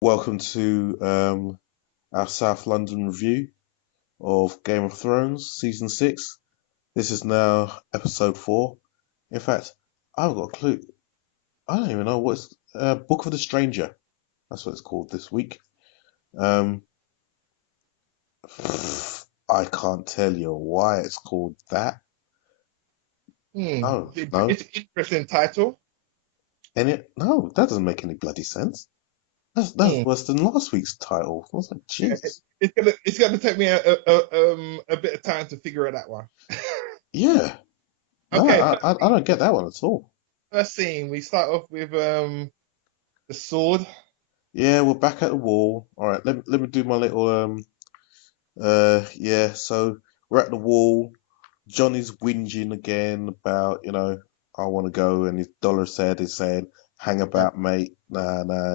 Welcome to our South London review of Game of Thrones Season 6. This is now episode 4. In fact, I haven't got a clue. I don't even know what's Book of the Stranger. That's what it's called this week. Um, I can't tell you why it's called that. No, no. It's an interesting title. No, that doesn't make any bloody sense. That's Hmm. worse than last week's title. I was like, Yeah, jeez. it's gonna take me a bit of time to figure that one. Yeah. No, Okay, I don't get that one at all. first scene we start off with the sword. Yeah, we're back at the wall. All right, let me do my little yeah, so we're at the wall. Johnny's whinging again about, I want to go, and his dollar said is saying, hang Yeah, about, mate. Nah,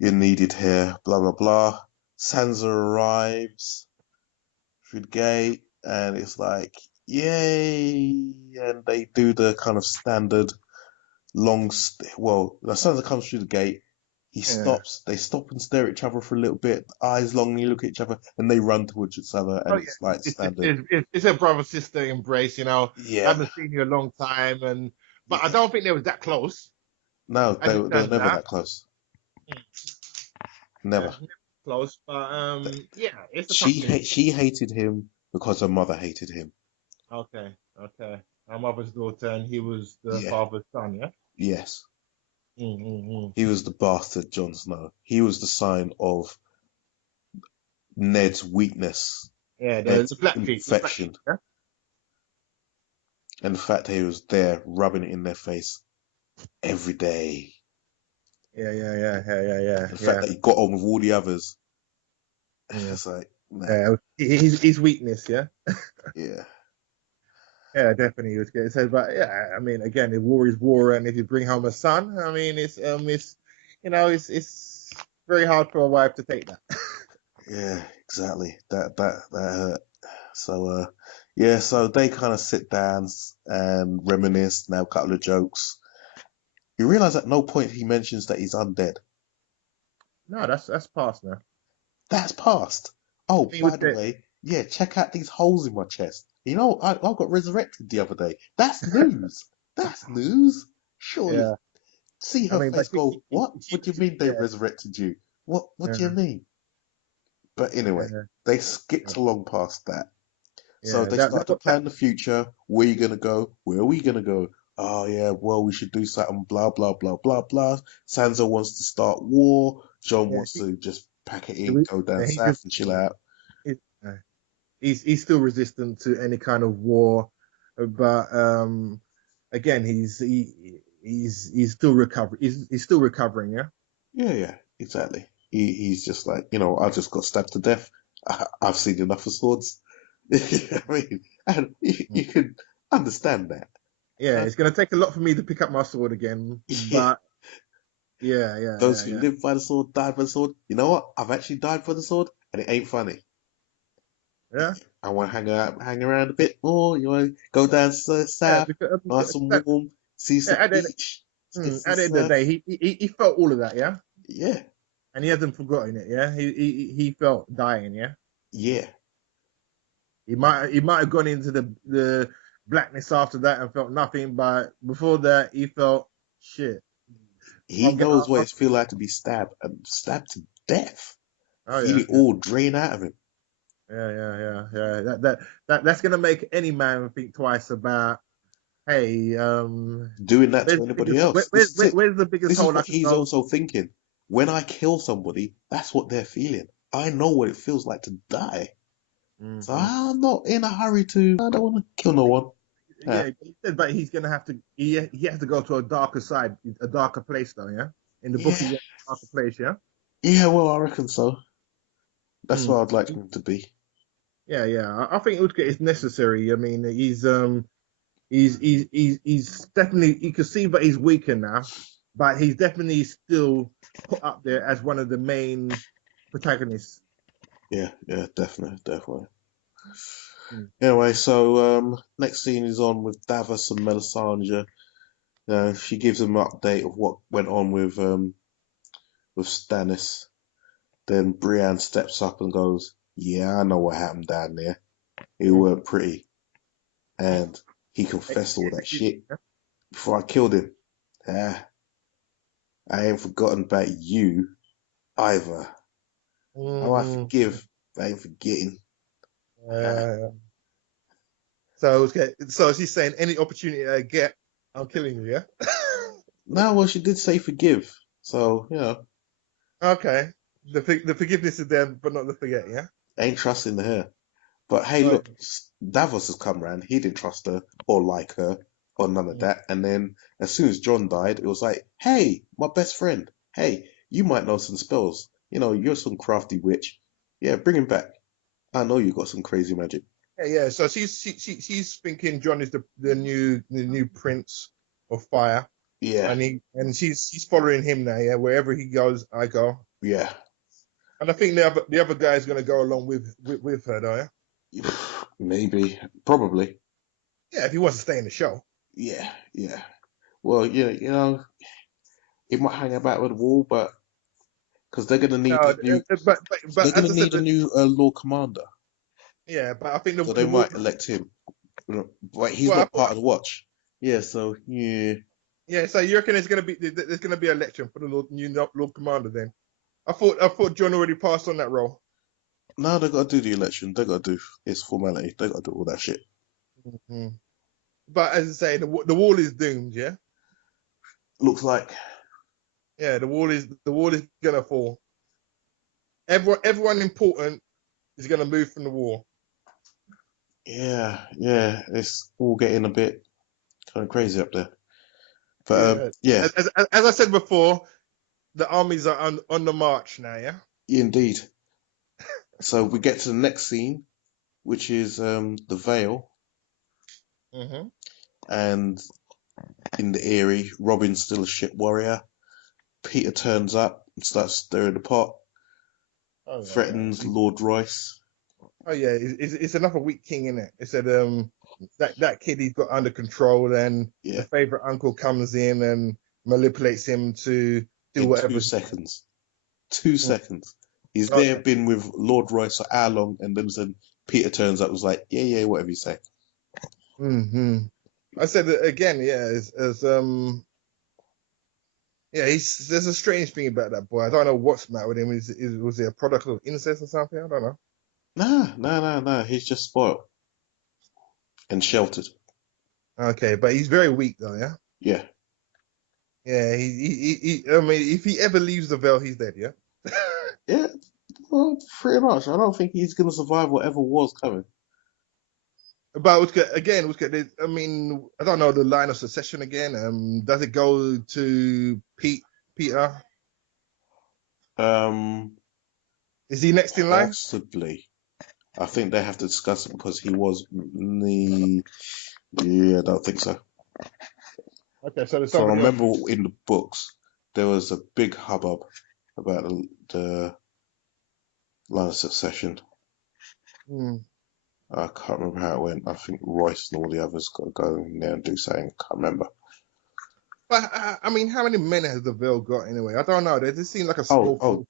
you're needed here, blah blah blah. Sansa arrives through the gate and it's like, yay, and they do the kind of standard well, as soon as it comes through the gate, he yeah. stops. They stop and stare at each other for a little bit. Eyes longingly look at each other, and they run towards each other. Oh And yeah, it's like standard. it's a brother sister embrace. I Yeah, haven't seen you a long time, but I yeah. don't think they was that close No, as it they were turns never out. that close. Mm. Yeah, Never. never close, but yeah, it's a tough She scene. she hated him because her mother hated him. Okay, okay. My mother's daughter, and he was the Yeah. father's son. Yeah. Yes. Mm. He was the bastard, Jon Snow. He was the sign of Ned's weakness, Yeah, the Ned's black sheep, the black sheep. infection, Yeah, and the fact that he was there rubbing it in their face every day. yeah. The fact that he got on with all the others. Mm. It's like, nah, Yeah, his weakness. Yeah, yeah, yeah, definitely. He was good. So, but yeah, I mean, again, the war is war, and if you bring home a son, I mean, it's very hard for a wife to take that. yeah, exactly. That hurt. So, yeah, so they kind of sit down and reminisce, and have a couple of jokes. You realize at no point he mentions that he's undead. No, that's past now. That's past. Oh, He by would the say, way, yeah, check out these holes in my chest. I got resurrected the other day. That's news. That's news. Surely. yeah. See I her mean, but face go, what? What do you mean they yeah, resurrected you? What do you yeah, mean? But anyway, yeah, they yeah. skipped along past that. So Yeah, they start to that plan the future. Where you gonna go? Where are we gonna go? Oh yeah, well we should do something. Blah blah blah blah blah. Sansa wants to start war. John yeah, wants to just pack it in, he, go down yeah, he south just and chill out. he, he's still resistant to any kind of war, but again, he's still recovering. He's still recovering. Yeah. Yeah, exactly. He's just like, I just got stabbed to death. I've seen enough of swords. I mean, and you can understand that. Yeah, Uh, it's gonna take a lot for me to pick up my sword again, yeah, but those who yeah. live by the sword, died by the sword. You know what? I've actually died for the sword, and it ain't funny. Yeah, I want to hang around a bit more. You want to go down yeah, south, nice because and warm, see yeah, some beach, get some at the end of the day, surf. he felt all of that, yeah, Yeah, and he hasn't forgotten it, yeah. He felt dying, yeah. yeah. He might have gone into the blackness after that and felt nothing, but before that, he felt shit. He Get knows what up. it feels like to be stabbed and stabbed to death. Oh Feel yeah, it yeah, all drain out of him. yeah. That's gonna make any man think twice about, hey, Doing that where's to the biggest anybody else. This is it. where's the biggest This is hole I what could he's go? also thinking. When I kill somebody, that's what they're feeling. I know what it feels like to die. So Hmm. I'm not in a hurry to. I don't want to kill no one. Yeah, Yeah, he said, but he's gonna have to. He has to go to a darker side, a darker place, though. Yeah, in the book, he yeah, went to a darker place. Yeah. yeah. Well, I reckon so. That's Mm. what I'd like him to be. Yeah. I think Utka is necessary. I mean, he's definitely, you can see, but he's weaker now, but he's definitely still put up there as one of the main protagonists. Yeah, definitely. Mm. Anyway, so next scene is on with Davos and Melisandre. She gives him an update of what went on with with Stannis. Then Brienne steps up and goes, "Yeah, I know what happened down there. It Mm. weren't pretty." And he confessed all that Executed. shit before I killed him. Ah, I ain't forgotten about you either. Oh, I Mm-hmm. forgive, but I ain't forgetting. Ah. Uh, so okay, so she's saying any opportunity I get, I'm killing you. Yeah. No, well, she did say forgive. So, Okay. The forgiveness is there, but not the forget. Yeah. ain't trusting her. But hey, Right. look, Davos has come round. He didn't trust her or like her or none of Mm. that. And then as soon as John died, it was like, hey, my best friend. Hey, you might know some spells. You're some crafty witch. Yeah, bring him back. I know you got some crazy magic. Yeah, yeah. So she's thinking John is the new prince of fire, Yeah, and she's following him now. Yeah, wherever he goes, I go. yeah. And I think the other guy is going to go along with her, though. Yeah, Maybe, probably. yeah. If he wants to stay in the show. Yeah, yeah. Well, yeah, he might hang about with the wall, but because No, but they're as gonna I said, need a new Lord Commander, yeah. But I think the so they the war. might elect him. But he's Well, not part of the watch. Yeah, so yeah. yeah. So you reckon there's gonna be an election for the new Lord Commander? Then I thought John already passed on that role. No, they gotta do the election. They gotta do his formality. They gotta do all that shit. Hmm. But as I say, the wall is doomed. Yeah, Looks like. yeah. The wall is gonna fall. Everyone important is gonna move from the wall. Yeah, yeah. It's all getting a bit kind of crazy up there. But Yeah. yeah, As I said before, the armies are on the march now. Yeah. indeed. So we get to the next scene, which is the Vale, Hmm. and in the Eyrie, Robin's still a shit warrior. Peter turns up and starts stirring the pot, Oh yeah. threatens Lord Royce. Oh yeah. It's another weak king in it. It said that kid he's got under control, and the Yeah, favorite uncle comes in and manipulates him to do in two whatever. seconds. 2 seconds. He's Oh, there, been with Lord Royce for how long, and then Peter turns up, was like, yeah, yeah, whatever you say. hmm. I said it again. Yeah. Yeah. There's a strange thing about that boy. I don't know what's the matter with him. Was he a product of incest or something? I don't know. Nah, nah, nah, nah. He's just spoiled and sheltered. Okay, but he's very weak though. Yeah. Yeah, Yeah. I mean, if he ever leaves the veil, he's dead. Yeah. yeah. Well, pretty much. I don't think he's gonna survive whatever war's coming. But what's good, again, what's good, I mean, I don't know the line of succession again. Does it go to Peter? Um, Is he next in line? Possibly. I think they have to discuss it because he was the. Yeah, I don't think so. Okay, so there's So I somebody else. remember in the books there was a big hubbub about the line of succession. Hmm. I can't remember how it went. I think Royce and all the others got to go in there and do something. Can't remember. But I mean, how many men has the Veil got anyway? I don't know. They just seem like a Oh, small oh, force.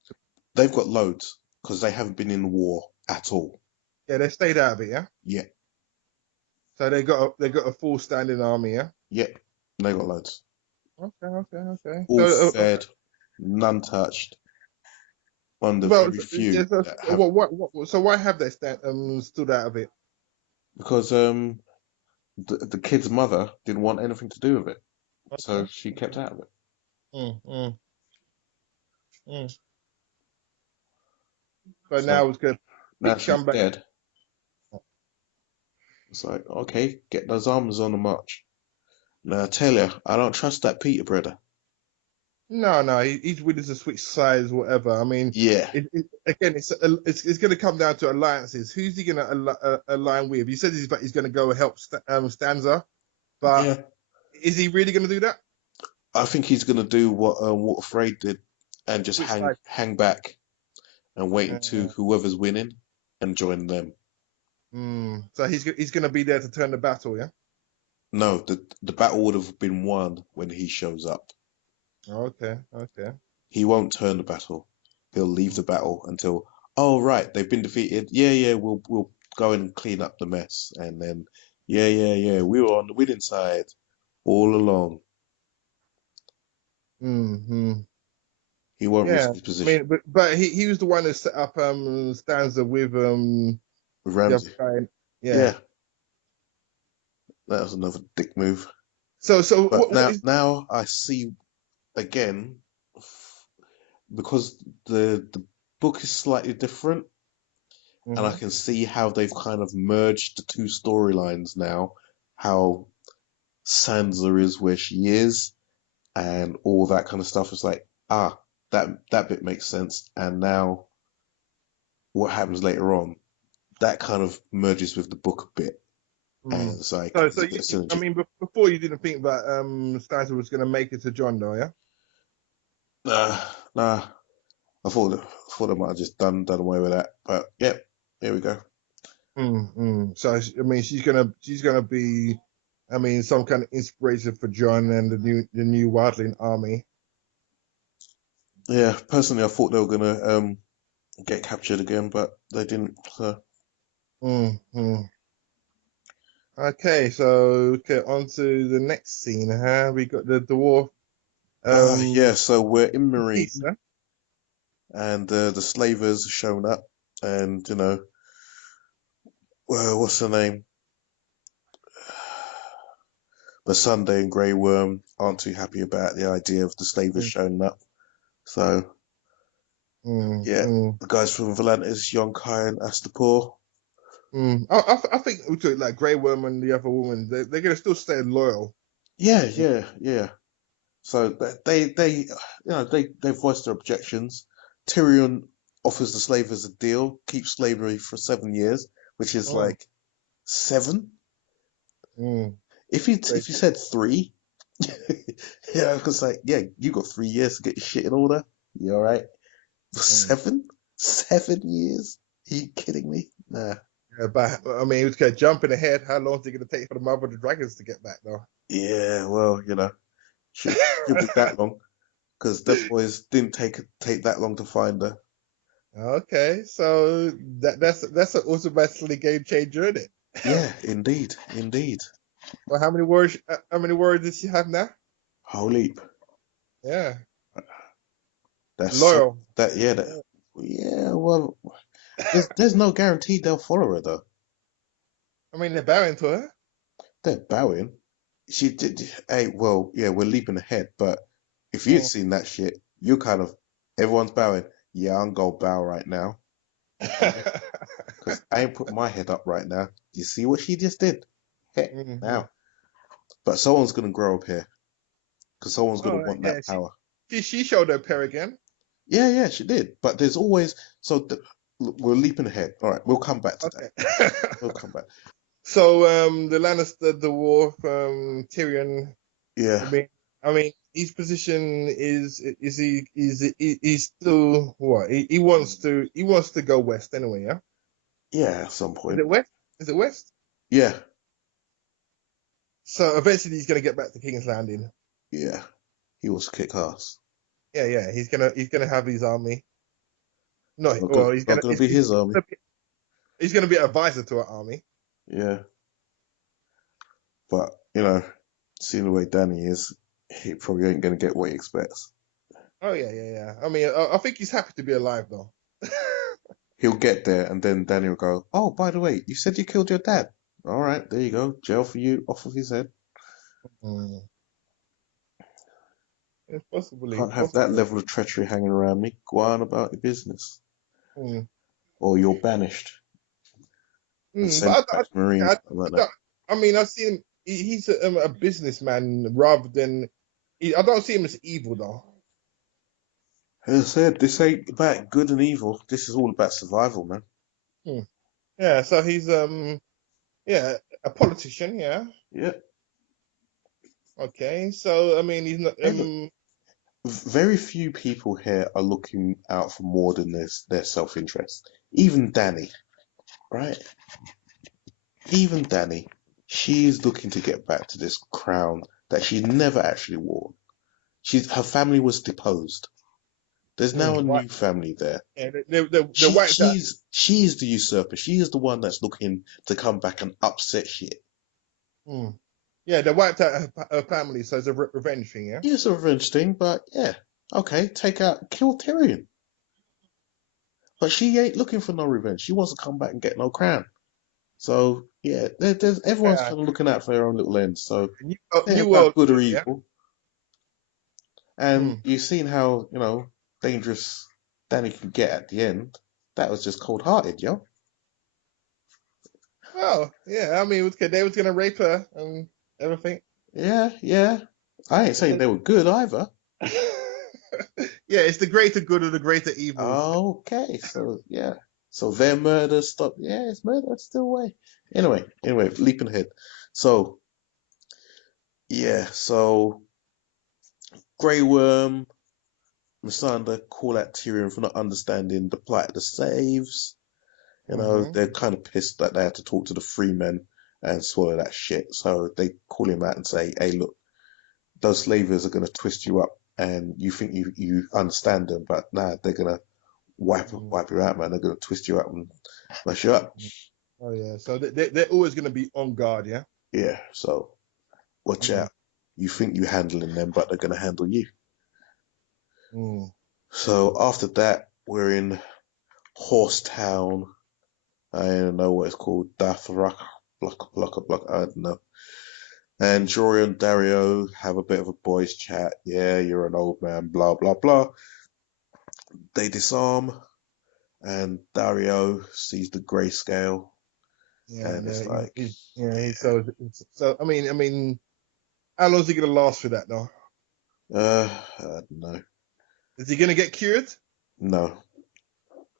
they've got loads because they haven't been in war at all. Yeah, they stayed out of it. Yeah, Yeah, so they got a full standing army. Yeah. yeah, they got loads. Okay, okay, okay. All fed, none touched. One of the Well, very yeah, few so, that have so why have they stood out of it? because the kid's mother didn't want anything to do with it, so Okay. she kept out of it. Mm, mm, mm. But So now it's good. now Peter she's come back. dead. It's like, okay, get those arms on the march. Now I tell you, I don't trust that Peter brother. No, no, he's willing to switch sides, whatever. I mean, Yeah, again, it's going to come down to alliances. Who's he going to align with? He says he's going to go help Stanza, but yeah. is he really going to do that? I think he's gonna do what Frey did and just Switch hang sides. hang back and wait until Uh, whoever's winning and join them. so he's going to be there to turn the battle, yeah. No, the battle would have been won when he shows up. Okay, okay. He won't turn the battle. He'll leave the battle until, oh right, they've been defeated. Yeah, yeah, we'll go and clean up the mess, and then, yeah, yeah, yeah, we were on the winning side all along. Mm-hmm. He won't Yeah, risk his I position. mean, but he was the one that set up stanza with the other Ramsey. guy. Yeah. Yeah, that was another dick move. So But what now, is? now I see again because the book is slightly different, and I Mhm. can see how they've kind of merged the two storylines now. How Sansa is where she is, and all that kind of stuff. Is like, that bit makes sense. And now what happens later on, that kind of merges with the book a bit, and Mm. it's like So there's a bit of I synergy. mean, before you didn't think that Stanza was going to make it to John, though, yeah? Nah, nah. I thought they might have just done away with that, but yep, here we go. So I mean, she's gonna be, I mean, some kind of inspiration for John and the new Wildling army. Yeah, personally, I thought they were gonna get captured again, but they didn't. So, Mm. Okay, so okay, on to the next scene. Huh? We got the dwarf yeah. So we're in piece. Marine, Huh? and the slavers have shown up, and what's the name? The Sunday and Grey Worm aren't too happy about the idea of the slavers Mm, showing up. So, yeah, mm. the guys from Volantis, Yonkai and Astapor. I think we took like Grey Worm and the other woman. They're gonna still stay loyal. Yeah, yeah, yeah. So they voiced their objections. Tyrion offers the slavers a deal, keep slavery for 7 years, which is Mm, like seven. mm. If you said three, yeah, I was like, yeah, you got 3 years to get your shit in order. You all right? Mm. 7 years? Are you kidding me? Nah. Yeah, but I mean, it's kind jumping ahead. How long is it gonna take for the Mother of the Dragons to get back, though? Yeah, well, should be that long because them boys didn't take that long to find her. Okay, so that's an automatically game changer, isn't it? Yeah, indeed, indeed. Well, how many words? How many words does she have now? Whole heap. Yeah, That's so loyal. that yeah that yeah. Well, there's no guarantee they'll follow her though. I mean, they're bowing to her. They're bowing. She did. Hey, well, yeah, we're leaping ahead, but if you'd Mm. seen that shit, you kind of everyone's bowing. Yeah, I'm gonna bow right now. Okay, because I ain't putting my head up right now. You see what she just did? Heck, Mhm. now. But someone's gonna grow up here because someone's gonna Oh want yeah, that power. she showed her pair again. Yeah, yeah, she did. But there's always look, we're leaping ahead. All right, we'll come back to that. Okay. We'll come back. So the Lannister, the Dwarf, Tyrion. I Yeah, mean, his position he's still what he wants to go west anyway. Yeah. yeah, at some Is point. it west? Is it west? Yeah, So eventually he's gonna get back to King's Landing. yeah. He was kick ass. Yeah, yeah. He's gonna have his army. No, It's not gonna, well, it's not gonna be his army. he's gonna be an advisor to our army. Yeah, but seeing the way Danny is, he probably ain't gonna get what he expects. Oh yeah, yeah, yeah. I mean, I think he's happy to be alive though. He'll get there, and then Danny will go, "Oh, by the way, you said you killed your dad. All right, there you go. Jail for you, off of his head. Mm. It's possibly Can't have that possible. level of treachery hanging around me. Go on about your business, Mm. or you're banished and sent But back to Marine, I, something like that." I, I mean, I see him. He's a businessman rather than. I don't see him as evil though. As I said, this ain't about good and evil. This is all about survival, man. Mm. Yeah, so he's yeah, a politician. Yeah. Yeah. Okay, so I mean, he's not Hey, look, very few people here are looking out for more than their self-interest. Even Danny, right? Even Danny, she's looking to get back to this crown that she never actually wore. Her family was deposed. There's now a Right. new family there. Yeah, they wiped out. She's the usurper. She is the one that's looking to come back and upset shit. Mm. Yeah, they wiped out her family, so it's a revenge thing. Yeah. Yeah, it's a revenge thing, but yeah, okay, kill Tyrion. But she ain't looking for no revenge. She wants to come back and get no crown. So yeah, there's everyone's Yeah. kind of looking out for their own little ends. So they're New about world good or order. Yeah. evil. And Mm. you've seen how dangerous Danny can get at the end. That was just cold hearted, yo. Well, yeah. I mean, they was gonna rape her and everything. Yeah, yeah. I ain't saying they were good either. Yeah, it's the greater good or the greater evil. Okay, so yeah. So their murder stopped. Yeah, it's murder still away. Anyway, leaping ahead. So yeah, so Grey Worm, Missandei call out Tyrion for not understanding the plight of the slaves. Hmm. They're kind of pissed that they had to talk to the free men and swallow that shit. So they call him out and say, "Hey, look, those slavers are gonna twist you up, and you think you understand them, but nah, they're gonna wipe you out, man. They're gonna twist you up and mess you up." Oh yeah, so they're always gonna be on guard. Yeah. Yeah, so watch Mm. out. You think you're handling them, but they're gonna handle you. Mm. So after that, we're in Horsetown. I don't know what it's called. Dathrak, block. I don't know. And Jory and Dario have a bit of a boys' chat. Yeah, you're an old man, blah, blah, blah. They disarm, and Dario sees the grayscale, Yeah, and and it's like, he's so. I mean, how long is he gonna last for that though? I don't know. Is he gonna get cured? No.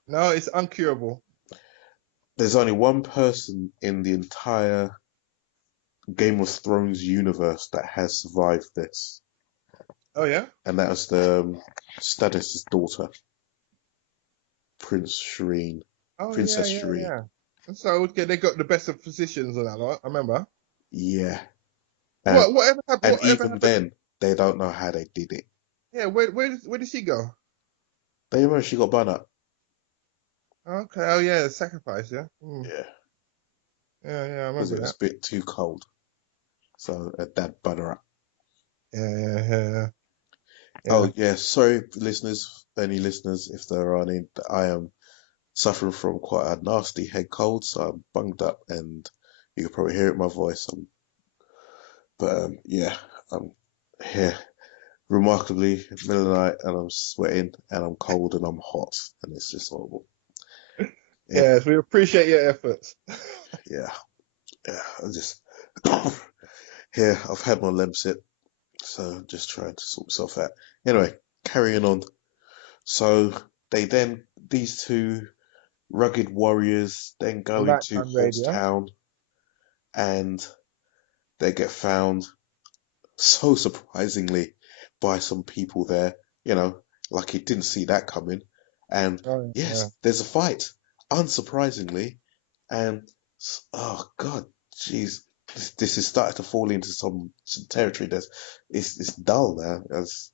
No, it's uncurable. There's only one person in the entire Game of Thrones universe that has survived this, Oh yeah. and that was the Stannis' daughter, Prince Shireen, Oh yeah, Princess yeah, Shireen. yeah. And so okay, they got the best of positions on that lot. I remember. Yeah, and Whatever happened? and Whatever even happened? then, they don't know how they did it. Yeah, where did she go? They remember she got burned up. Okay. Oh yeah, sacrifice. Yeah. Mm. Yeah, Yeah, yeah. I because remember it was that. a bit too cold. So her dad burned her up. Yeah, yeah, yeah, Oh yeah. yeah, sorry, listeners, any listeners, if there are any, I am suffering from quite a nasty head cold, so I'm bunged up, and you can probably hear it in my voice. But yeah, I'm here remarkably middle of the night, and I'm sweating, and I'm cold, and I'm hot, and it's just horrible. Yeah, Yes, we appreciate your efforts. yeah, yeah. I just here. I've had my Lemsip, so I'm just trying to sort myself out. Anyway, carrying on. So these two rugged warriors then go into Nighttime radio. Horsetown, and they get found so surprisingly by some people there, like he didn't see that coming. And Oh yeah. yes, there's a fight, unsurprisingly. And oh God, jeez, this is starting to fall into some territory it's dull now.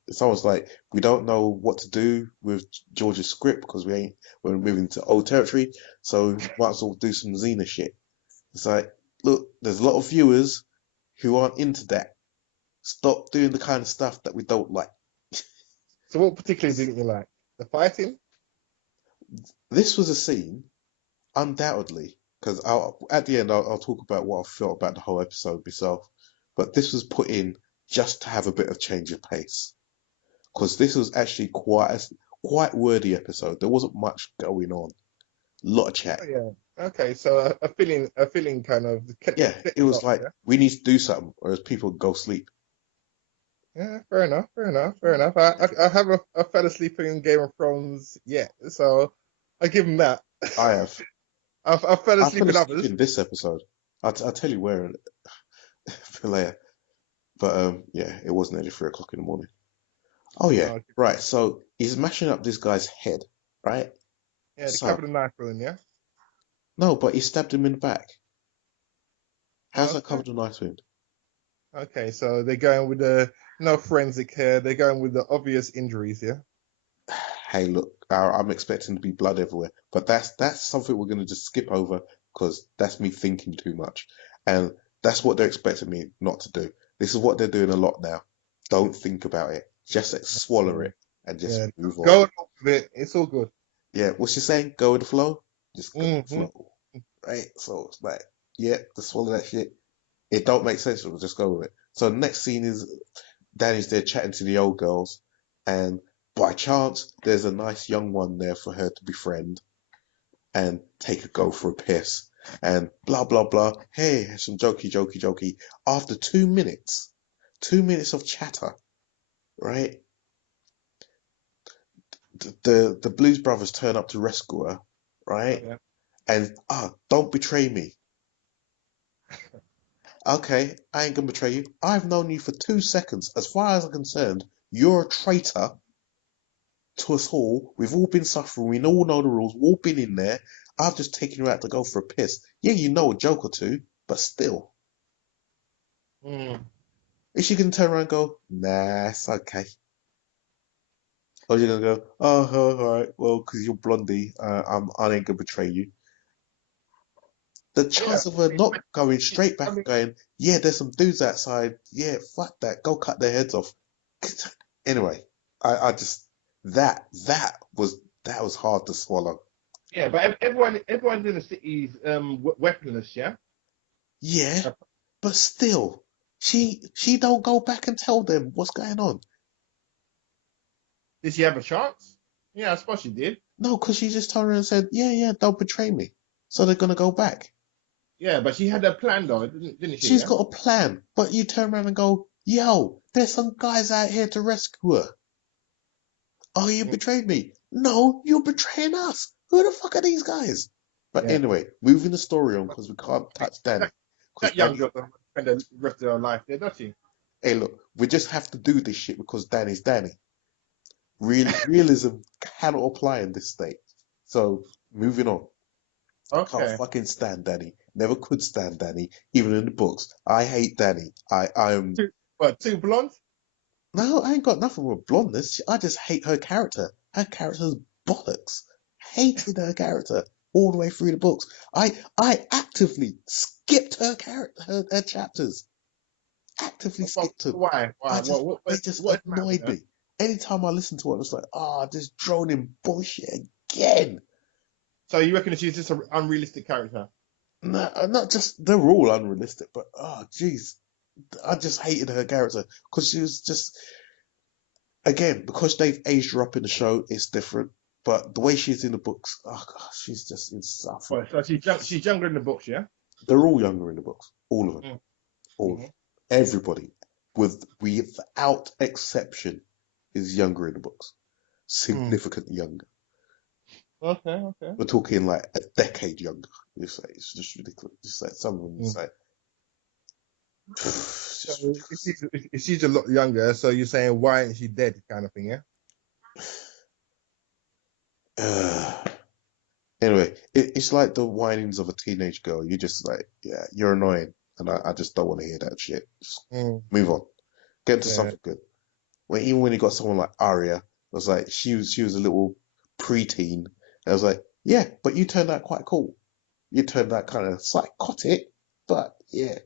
It's almost like we don't know what to do with George's script because we're moving to old territory, so might as well do some Xena shit. It's like, look, there's a lot of viewers who aren't into that. Stop doing the kind of stuff that we don't like. So what particularly didn't you like? The fighting? This was a scene, undoubtedly, because at the end I'll talk about what I felt about the whole episode myself. But this was put in just to have a bit of change of pace, because this was actually quite wordy episode. There wasn't much going on, a lot of chat. Oh yeah. Okay, so a feeling kind of Yeah, kept it you was up, like yeah. we need to do something, or else people go sleep. Yeah, fair enough, fair enough, fair enough. I haven't I fell asleep in Game of Thrones yet, so I give him that. I have. I fell I asleep fell in asleep others. in this episode. I'll tell you where for later. But yeah, it wasn't nearly 3 o'clock in the morning. Oh yeah, Okay. right. So he's mashing up this guy's head, right? Yeah, the So cover the knife in, yeah. no, but he stabbed him in the back. How's that Okay. covered a knife wound? Okay, so they're going with the no forensic here. They're going with the obvious injuries, yeah. hey, look, I'm expecting to be blood everywhere, but that's something we're gonna just skip over because that's me thinking too much, and that's what they're expecting me not to do. This is what they're doing a lot now. Don't think about it. Just like, swallow it and just Yeah, move on. go along with it. It's all good. Yeah, what's she saying? Go with the flow. Just go with the Hmm. flow, right? So it's like, yeah, just swallow that shit. It don't make sense. We'll just go with it. So the next scene is Danny's there chatting to the old girls, and by chance, there's a nice young one there for her to befriend and take a go for a piss. And blah blah blah. Hey, some jokey. After 2 minutes, 2 minutes of chatter, right? The Blues Brothers turn up to rescue her, Oh, right? yeah. And don't betray me. Okay, I ain't gonna betray you. I've known you for 2 seconds. As far as I'm concerned, you're a traitor to us all. We've all been suffering. We all know the rules. We've all been in there. I've just taken you out to go for a piss. Yeah, you know a joke or two, but still. Mm. Is she gonna turn around and go, nah, it's okay? Or is she gonna go, oh, all right, well, because you're blondie, I ain't gonna betray you. The Yeah. chance of her not going straight I back and mean, going, yeah, there's some dudes outside. Yeah, fuck that. Go cut their heads off. Anyway, I just that was hard to swallow. yeah, but everyone in the city is weaponless. Yeah. Yeah, Uh, but still, she don't go back and tell them what's going on. Did she have a chance? Yeah, I suppose she did. No, because she just turned around and said, yeah, don't betray me. So they're gonna go back. Yeah, but she had a plan though, didn't she? She's Yeah. got a plan, but you turn around and go, yo, there's some guys out here to rescue her. Oh, you Mm. betrayed me. No, you're betraying us. Who the fuck are these guys? But Yeah. anyway, moving the story on because we can't touch Danny. That, Because that young Danny, girl doesn't spend the rest of her life there, does she? hey, look, we just have to do this shit because Danny's Danny. Realism cannot apply in this state. So, moving on. Can't Okay. fucking stand Danny. Never could stand Danny, even in the books. I hate Danny. I am. Two blondes? No, I ain't got nothing with blondness. I just hate her character. Her character's bollocks. Hated her character all the way through the books. I actively skipped her character, her chapters. Actively skipped them. Why? Why? They just What is the matter with annoyed her? me. Anytime I listen to it, it's like, this droning bullshit again. So you reckon she's just an unrealistic character? No, not just they're all unrealistic, but jeez, I just hated her character because she was just again because they've aged her up in the show, it's different. But the way she's in the books, oh god, she's just Well, insufferable. so she's younger in the books, yeah? They're all younger in the books, all of them, Mm. all of them. Hmm. Everybody, without exception, is younger in the books, Mm. significantly younger. Okay, okay. We're talking like a decade younger. It's just ridiculous. Just like some of them, it's Mm. like it's So just ridiculous. if she's a lot younger, so you're saying why isn't she dead, kind of thing, yeah? Uh, anyway, it's like the whinings of a teenage girl. You're just like, yeah, you're annoying, and I just don't want to hear that shit. Just Mm. move on. Get into Yeah. something good. Even when you got someone like Arya, it was like she was a little preteen. I was like, yeah, but you turned out quite cool. You turned out kind of psychotic, but yeah,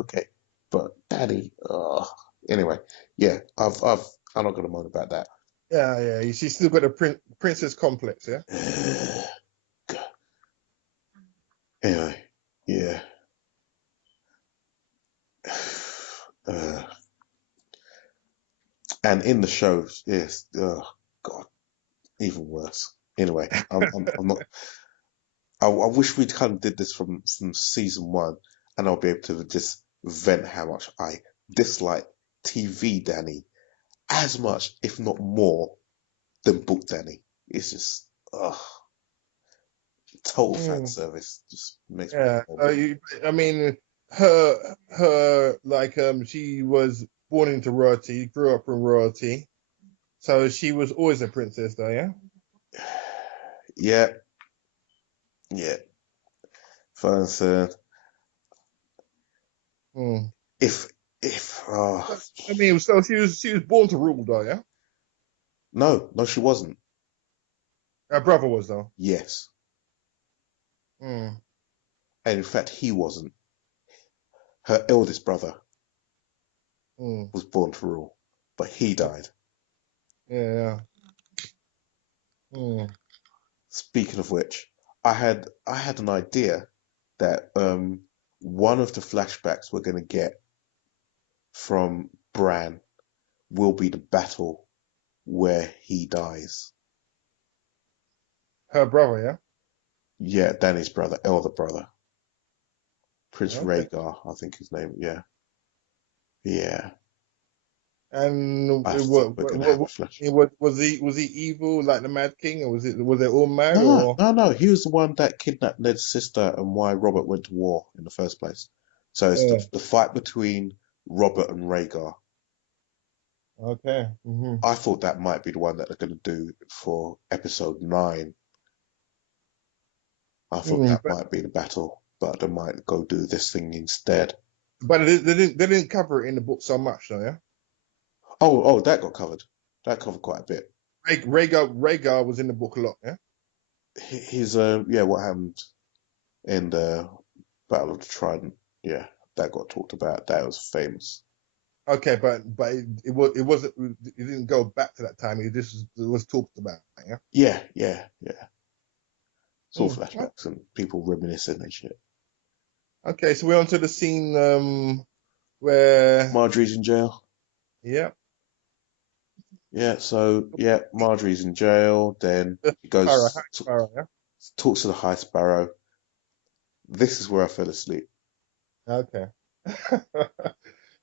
okay. But Daddy, anyway, yeah, I'm not gonna moan about that. Yeah, yeah. She's still got a princess complex, yeah? Anyway, yeah. Uh, and in the shows, yes, oh God, even worse. Anyway, I'm not. I wish we'd kind of did this from season one, and I'll be able to just vent how much I dislike TV Danny as much, if not more, than book Danny. It's just, total fan Mm. service. Just makes me Yeah. horrible. I mean, her like she was born into royalty, grew up in royalty, so she was always a princess, though, yeah. Yeah, yeah. Fan Mm. if if I mean, so she was born to rule, though, yeah. No, no, she wasn't. Her brother was though. Yes, Mm, and in fact, he wasn't. Her eldest brother mm. was born to rule, but he died. Yeah, yeah. Mm. Speaking of which, I had an idea that one of the flashbacks we're going to get from Bran will be the battle where he dies. Her brother, yeah. Yeah, Danny's brother, elder brother, Prince Okay. Rhaegar, I think his name. Yeah, yeah. And I think we're going to have a flash. was he evil like the Mad King, or was they all mad, No, or? no, no. He was the one that kidnapped Ned's sister and why Robert went to war in the first place. So it's Yeah. the fight between Robert and Rhaegar. Okay. Hmm. I thought that might be the one that they're going to do for episode 9. I thought Mm. that might be the battle, but they might go do this thing instead. But they didn't cover it in the book so much, though, yeah. Oh, that got covered. That covered quite a bit. Rhaegar was in the book a lot, yeah. His yeah, what happened in the Battle of the Trident? Yeah, that got talked about. That was famous. Okay, but it wasn't it didn't go back to that time. It was talked about, yeah. Yeah, yeah, yeah. It's all Mm. flashbacks and people reminiscing and shit. Okay, so we're on to the scene where Marjorie's in jail. yeah, Yeah, so yeah, Marjorie's in jail. Then she Harry goes Sparrow, yeah. talks to the High Sparrow. This is where I fell asleep. Okay.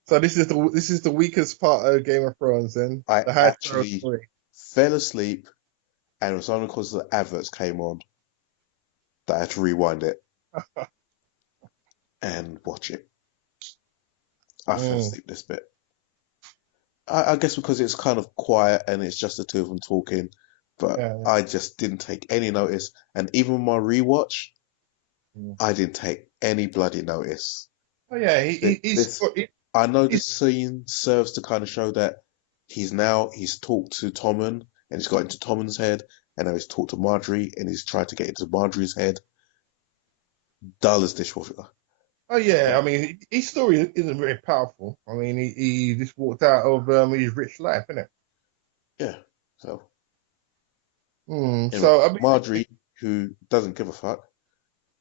So this is the weakest part of Game of Thrones, then I the High Sparrow actually story. fell asleep, and it was only because the adverts came on that I had to rewind it and watch it. I fell Mm, asleep this bit. I guess because it's kind of quiet and it's just the two of them talking, but yeah, yeah. I just didn't take any notice. And even my rewatch, Mm. I didn't take any bloody notice. Oh yeah, This, I know the he's scene serves to kind of show that he's talked to Tommen and he's got into Tommen's head, and now he's talked to Marjorie and he's tried to get into Marjorie's head. Dull as dishwater. oh yeah. I But mean, his story isn't very powerful. I mean, he just walked out of his rich life, innit? yeah, so Mm, anyway, so I mean, Marjorie, who doesn't give a fuck,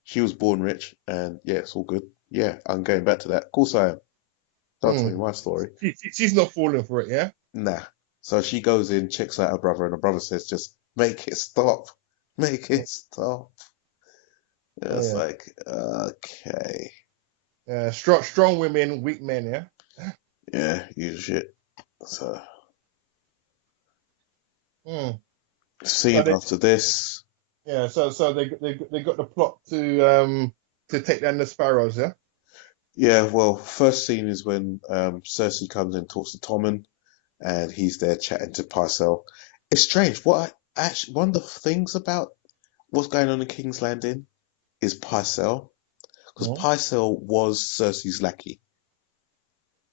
she was born rich, and yeah, it's all good. Yeah, I'm going back to that. Of course I am. Don't tell me mm, my story. she's not falling for it, yeah. Nah. So she goes in, checks out her brother, and her brother says, just make it stop. Make it stop. And Oh it's yeah, like, okay. yeah. Strong women, weak men, yeah. Yeah, usual shit. So, Mm. So scene they after this. yeah, so they got the plot to take down the sparrows, yeah. Yeah, well, first scene is when Cersei comes in, talks to Tommen, and he's there chatting to Pycelle. It's strange. What I actually one of the things about what's going on in King's Landing is Pycelle, because Mm. Pycelle was Cersei's lackey,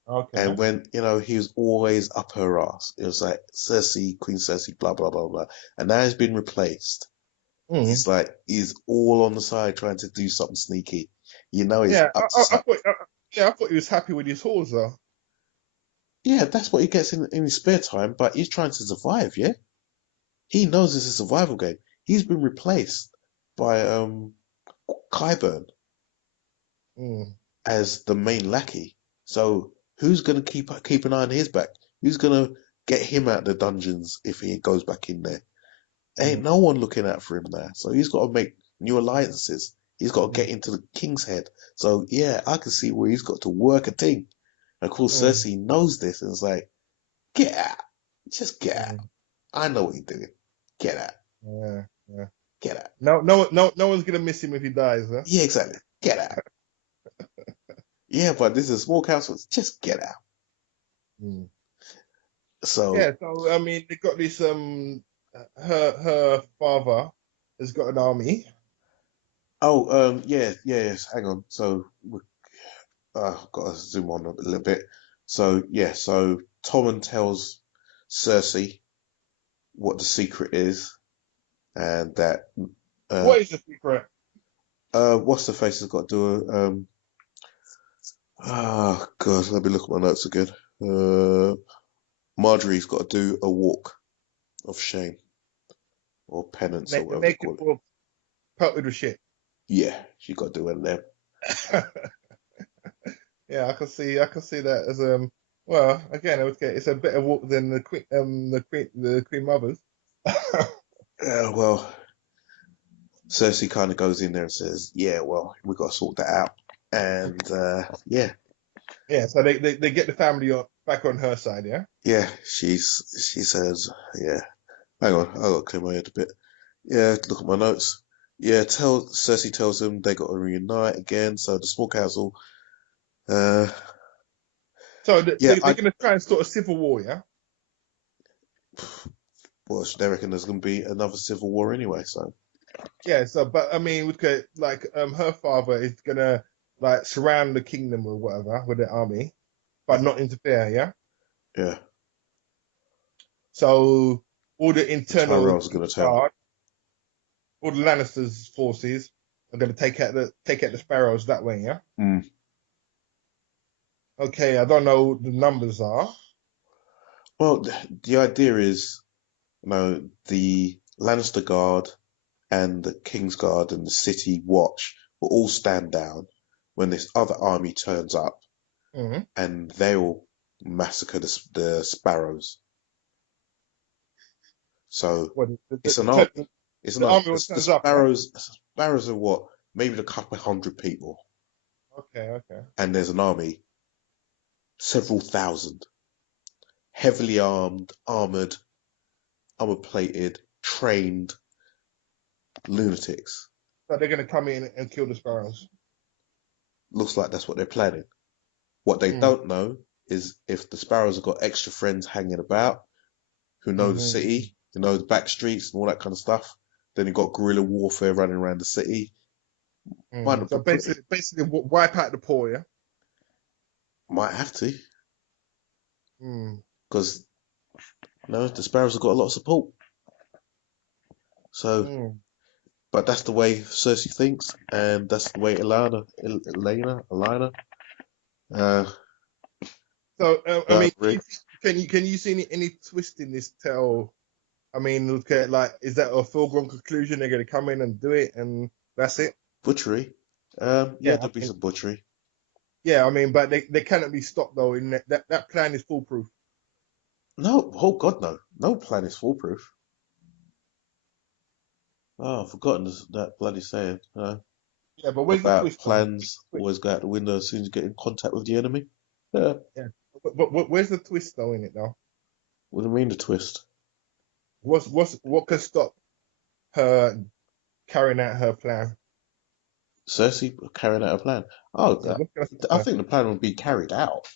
and Okay. when he was always up her ass. It was like Cersei, Queen Cersei, blah blah blah blah, and now he's been replaced. Mm. He's all on the side trying to do something sneaky. He's Yeah, up to I something. thought yeah, I thought he was happy with his horse though. Yeah, that's what he gets in his spare time, but he's trying to survive. Yeah, he knows it's a survival game. He's been replaced by Qyburn Mm. as the main lackey. So who's gonna keep an eye on his back? Who's gonna get him out of the dungeons if he goes back in there? Ain't Mm. no one looking out for him there. So he's got to make new alliances. He's got to Mm. get into the king's head. So yeah, I can see where he's got to work a thing. And of course, Mm. Cersei knows this and is like, get out, just get out. Mm. I know what you're doing. Get out, Yeah, yeah. get out. No one's gonna miss him if he dies, huh? Yeah, exactly. Get out. Yeah, but this is a small council. Just get out. Mm. So, Yeah, so I mean, they got this. Her father has got an army. yeah, yeah, yes. Hang on. So, got to zoom on a little bit. So, yeah, so Tommen tells Cersei what the secret is, and that uh, What is the secret? what's the face has got to do oh god, let me look at my notes again. Uh, Marjorie's got to do a walk of shame or penance or The whatever they naked call it. wolf pelted with shit. Yeah, she got to do one of them. Yeah, I can see that as well, again, okay, it's a better walk than the queen mothers. Well, Cersei kind of goes in there and says, "Yeah, well, we got to sort that out." And yeah, Yeah, so they get the family back on her side, yeah? yeah, she says, "Yeah, hang on, I got to clear my head a bit." Yeah, look at my notes. Yeah, tell Cersei tells them they got to reunite again. So the small council. Uh, So yeah, they're going to try and start a civil war, yeah? well, they reckon there's going to be another civil war anyway. So Yeah, so, but I mean, like, her father is going to, like, surround the kingdom or whatever with the army, but not interfere, yeah? yeah, So all the the internal Tyrell's going to tell. guard, all the Lannisters' forces are going to take out the Sparrows that way, yeah? Mm. Okay, I don't know what the numbers are. Well, the idea is, the Lannister Guard and the King's Guard and the City Watch will all stand down when this other army turns up, Hmm. and they'll massacre the Sparrows. So Well, it's an army. It's an the army. army all The turns up, yeah? Sparrows are what? Maybe a couple of hundred people, Okay, okay. and there's an army, several thousand, heavily armed, armor plated, trained lunatics. So they're going to come in and kill the Sparrows. Looks like that's what they're planning. What they Mm. don't know is if the Sparrows have got extra friends hanging about who know the Hmm. city, who know the back streets and all that kind of stuff. Then you've got guerrilla warfare running around the city. Might Mm. not So be pretty. basically, wipe out the poor, yeah? Might have to, Mm. because the Sparrows have got a lot of support. So, Mm. but that's the way Cersei thinks, and that's the way Elena, uh, So I mean, agree. can you see any twist in this tale? I mean, look at, like, is that a foregone conclusion? They're going to come in and do it, and that's it. Butchery. Yeah, Yeah, I there'll be mean, some butchery. yeah, I mean, but they cannot be stopped though. In that plan is foolproof. No, oh God, no. No plan is foolproof. Oh, I've forgotten that bloody saying. Yeah, but where's the About twist though? plans always go out the window as soon as you get in contact with the enemy. Yeah. Yeah, but where's the twist though in it though? What do you mean the twist? What could stop her carrying out her plan? Cersei carrying out a plan. Oh, Yeah, what's going to stop I her? think the plan would be carried out.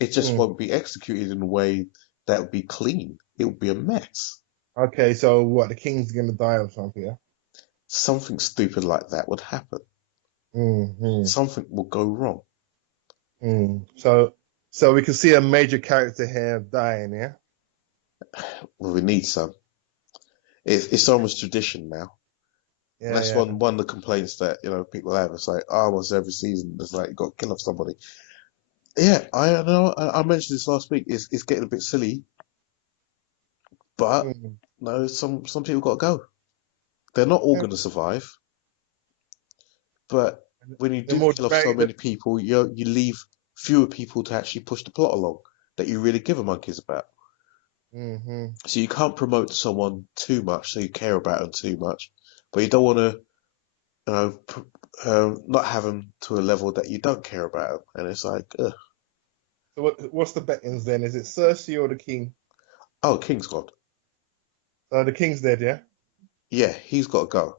It just Mm. won't be executed in a way that would be clean. It would be a mess. Okay, so what? The king's going to die or something? Yeah. Something stupid like that would happen. Mm, mm, Something will go wrong. mm. So we can see a major character here dying. Yeah. Well, we need some. It's almost tradition now. And Yeah, that's yeah. one of the complaints that people have. It's like, oh, almost every season, it's like you got to kill off somebody. Yeah, I know. I mentioned this last week. It's getting a bit silly, but Mm. no, some people got to go. They're not all Yeah. going to survive. But when you The do more kill off so dramatic. many people, you leave fewer people to actually push the plot along that you really give a monkeys about. Mm-hmm. So you can't promote someone too much, so you care about them too much, but you don't want to, not have them to a level that you don't care about them. And it's like, ugh. So what's the bettings then? Is it Cersei or the king? Oh, King's gone. So the king's dead, yeah. Yeah, he's got to go.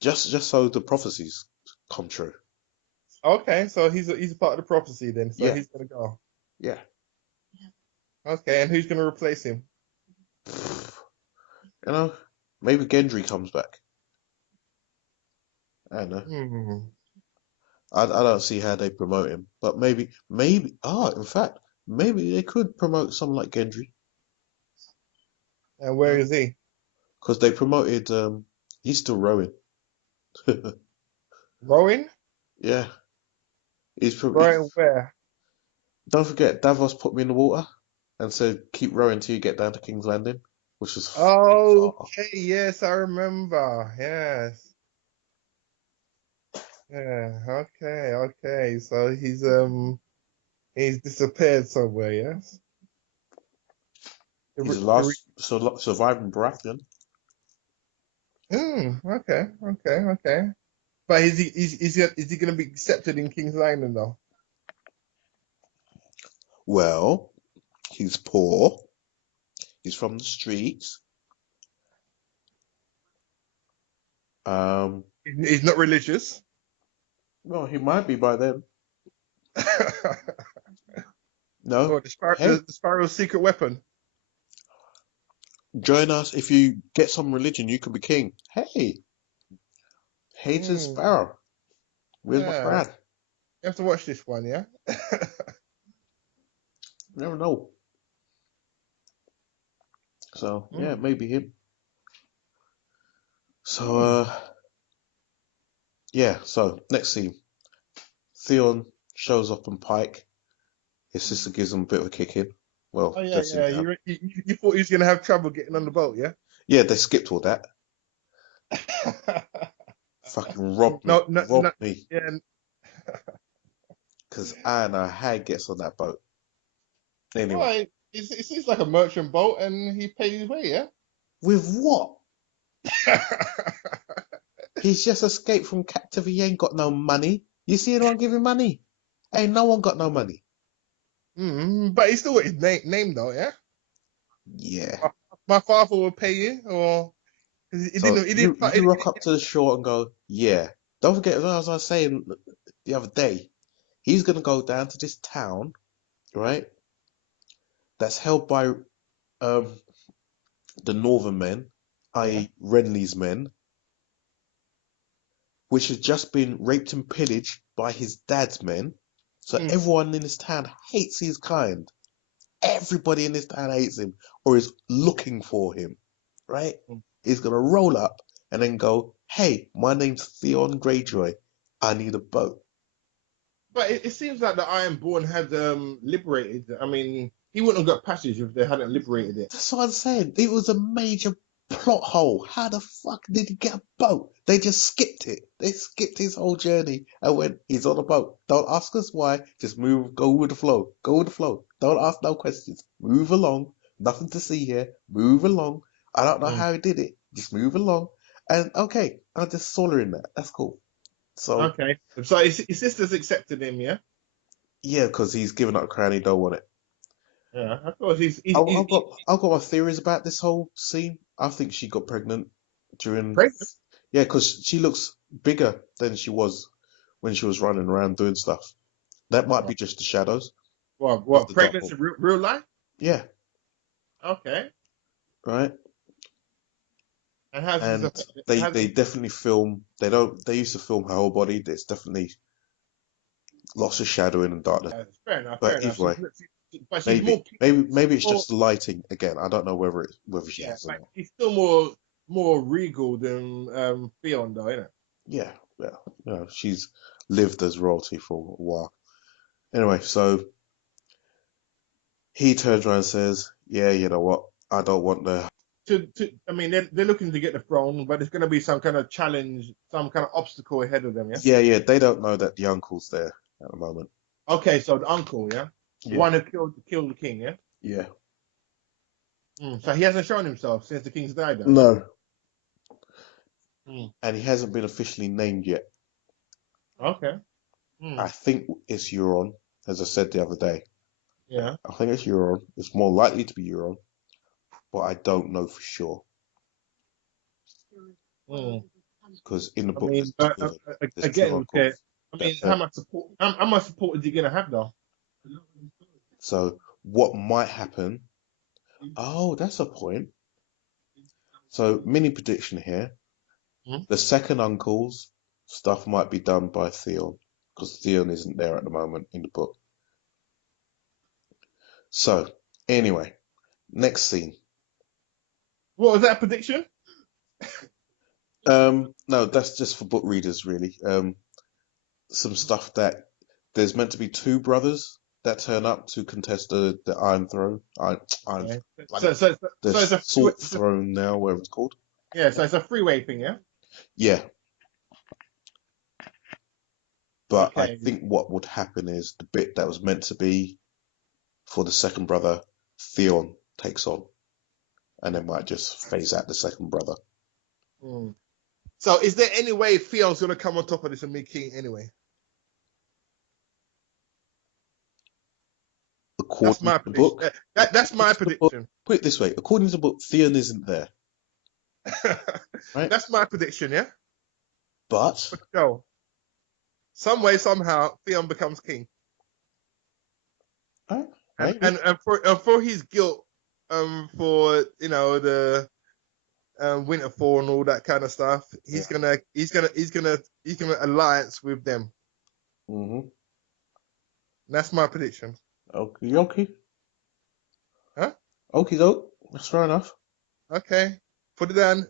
Just so the prophecies come true. Okay, so he's a part of the prophecy then. So Yeah, he's gonna go. yeah. Okay, and who's gonna replace him? You know, maybe Gendry comes back. I don't know. Hmm. I don't see how they promote him, but maybe, in fact, maybe they could promote someone like Gendry. And where is he? Because they promoted. He's still rowing. Rowing? Yeah, Rowing where? don't forget, Davos put me in the water and said, keep rowing till you get down to King's Landing, which was fucking far. Okay, yes, I remember. Yes. Yeah, okay, okay. So he's disappeared somewhere, yes? The, He's re- the the re- last surviving Baratheon. okay, okay, okay. But is he gonna be accepted in King's Landing though? Well, he's poor. He's from the streets. Um, He's not religious. well, he might be by then. No. Or Hey, the Sparrow's secret weapon. join us if you get some religion. You could be king. Hey, Hater Mm, Sparrow. Where's my yeah, crowd? you have to watch this one, yeah. Never know. So yeah, Mm, maybe him. So mm. yeah. So next scene, Theon shows up on Pike. His sister gives him a bit of a kick in. Oh Well, yeah, lets him yeah. down. You thought he was gonna have trouble getting on the boat, yeah? Yeah, they skipped all that. Fucking robbed me. No, no, no. Robbed me. Yeah, Because I and a hag gets on that boat. Anyway. why? It seems like a merchant boat, and he paid his way, yeah. With what? He's just escaped from captivity. He ain't got no money. You see anyone giving money? Ain't no one got no money. But he still got his name though, yeah. Yeah. My, my father will pay you, or 'cause he So didn't. He didn't. you rock up to the shore and go, yeah. Don't forget, as I was saying the other day, he's gonna go down to this town, right? That's held by um the Northern men, Yeah. i.e. Renly's men, which has just been raped and pillaged by his dad's men. So Mm, everyone in this town hates his kind. Everybody in this town hates him or is looking for him, right? mm. He's gonna roll up and then go, "Hey, my name's Theon Greyjoy. I need a boat." But it seems like the Ironborn had liberated. I mean, he wouldn't have got passage if they hadn't liberated it. That's what I'm saying. It was a major plot hole. How the fuck did he get a boat? They just skipped it. They skipped his whole journey and went, "He's on a boat. Don't ask us why. Just move, go with the flow. Go with the flow. Don't ask no questions. Move along. Nothing to see here. Move along. I don't know Mm. how he did it. Just move along." And okay, I'm just solar that. That's cool. So Okay, so his sister's accepted him, yeah. yeah, because he's given up a crown, he don't want it. Yeah, of course. I've got my theories about this whole scene. I think she got pregnant during. Pregnant. Yeah, because she looks bigger than she was when she was running around doing stuff. That might be just the shadows of What? the Dark Pregnancy, Lord. real life? Yeah, Okay. right. And how's this And affected? they definitely film. They don't. They used to film her whole body. There's definitely lots of shadowing and darkness. Fair enough. Fair But enough. either way, But she's maybe more. maybe it's More just the lighting again. I don't know whether she yeah, has or but not. she's still more regal than Theon, though, isn't it? Yeah, yeah. She's lived as royalty for a while. Anyway, so he turns around and says, "Yeah, you know what? I don't want the." I mean, they're looking to get the throne, but there's going to be some kind of challenge, some kind of obstacle ahead of them. Yeah. Yeah, yeah. They don't know that the uncle's there at the moment. Okay, so the uncle, yeah, the Yeah, one who killed the king, yeah. yeah. So he hasn't shown himself since the king's died, then. No, Mm. and he hasn't been officially named yet. Okay. I Mm. think it's Euron, as I said the other day. Yeah. I think it's Euron. It's more likely to be Euron, but I don't know for sure Mm. because in the I book mean, there's two again, okay. uncles. I That, mean, that, how much support is he gonna have though? so what might happen? Oh, that's a point. So mini prediction here. Mm. The second uncle's stuff might be done by Theon because Theon isn't there at the moment in the book. So, anyway, next scene. What was that prediction? No, that's just for book readers, really. Some stuff that there's meant to be two brothers that turn up to contest the Iron Throne, Iron, Okay. bloody, the So it's a freeway, Salt Throne now, whatever it's called. yeah. So it's a freeway thing, yeah. Yeah, but I Okay. think what would happen is the bit that was meant to be for the second brother, Theon takes on, and they might just phase out the second brother. Hmm. So is there any way Theon's gonna come on top of this and be king anyway? That's According to my the prediction. book, That's according my to the book, prediction. put it this way: according to the book, Theon isn't there, right? That's my prediction, yeah. But For the show, some way, somehow, Theon becomes king, maybe, and for his guilt, for the Winterfell and all that kind of stuff, yeah. he's gonna alliance with them. Mm-hmm. That's my prediction. Okay, okay, Huh? okay, doke. That's fair enough. Okay. Put it down,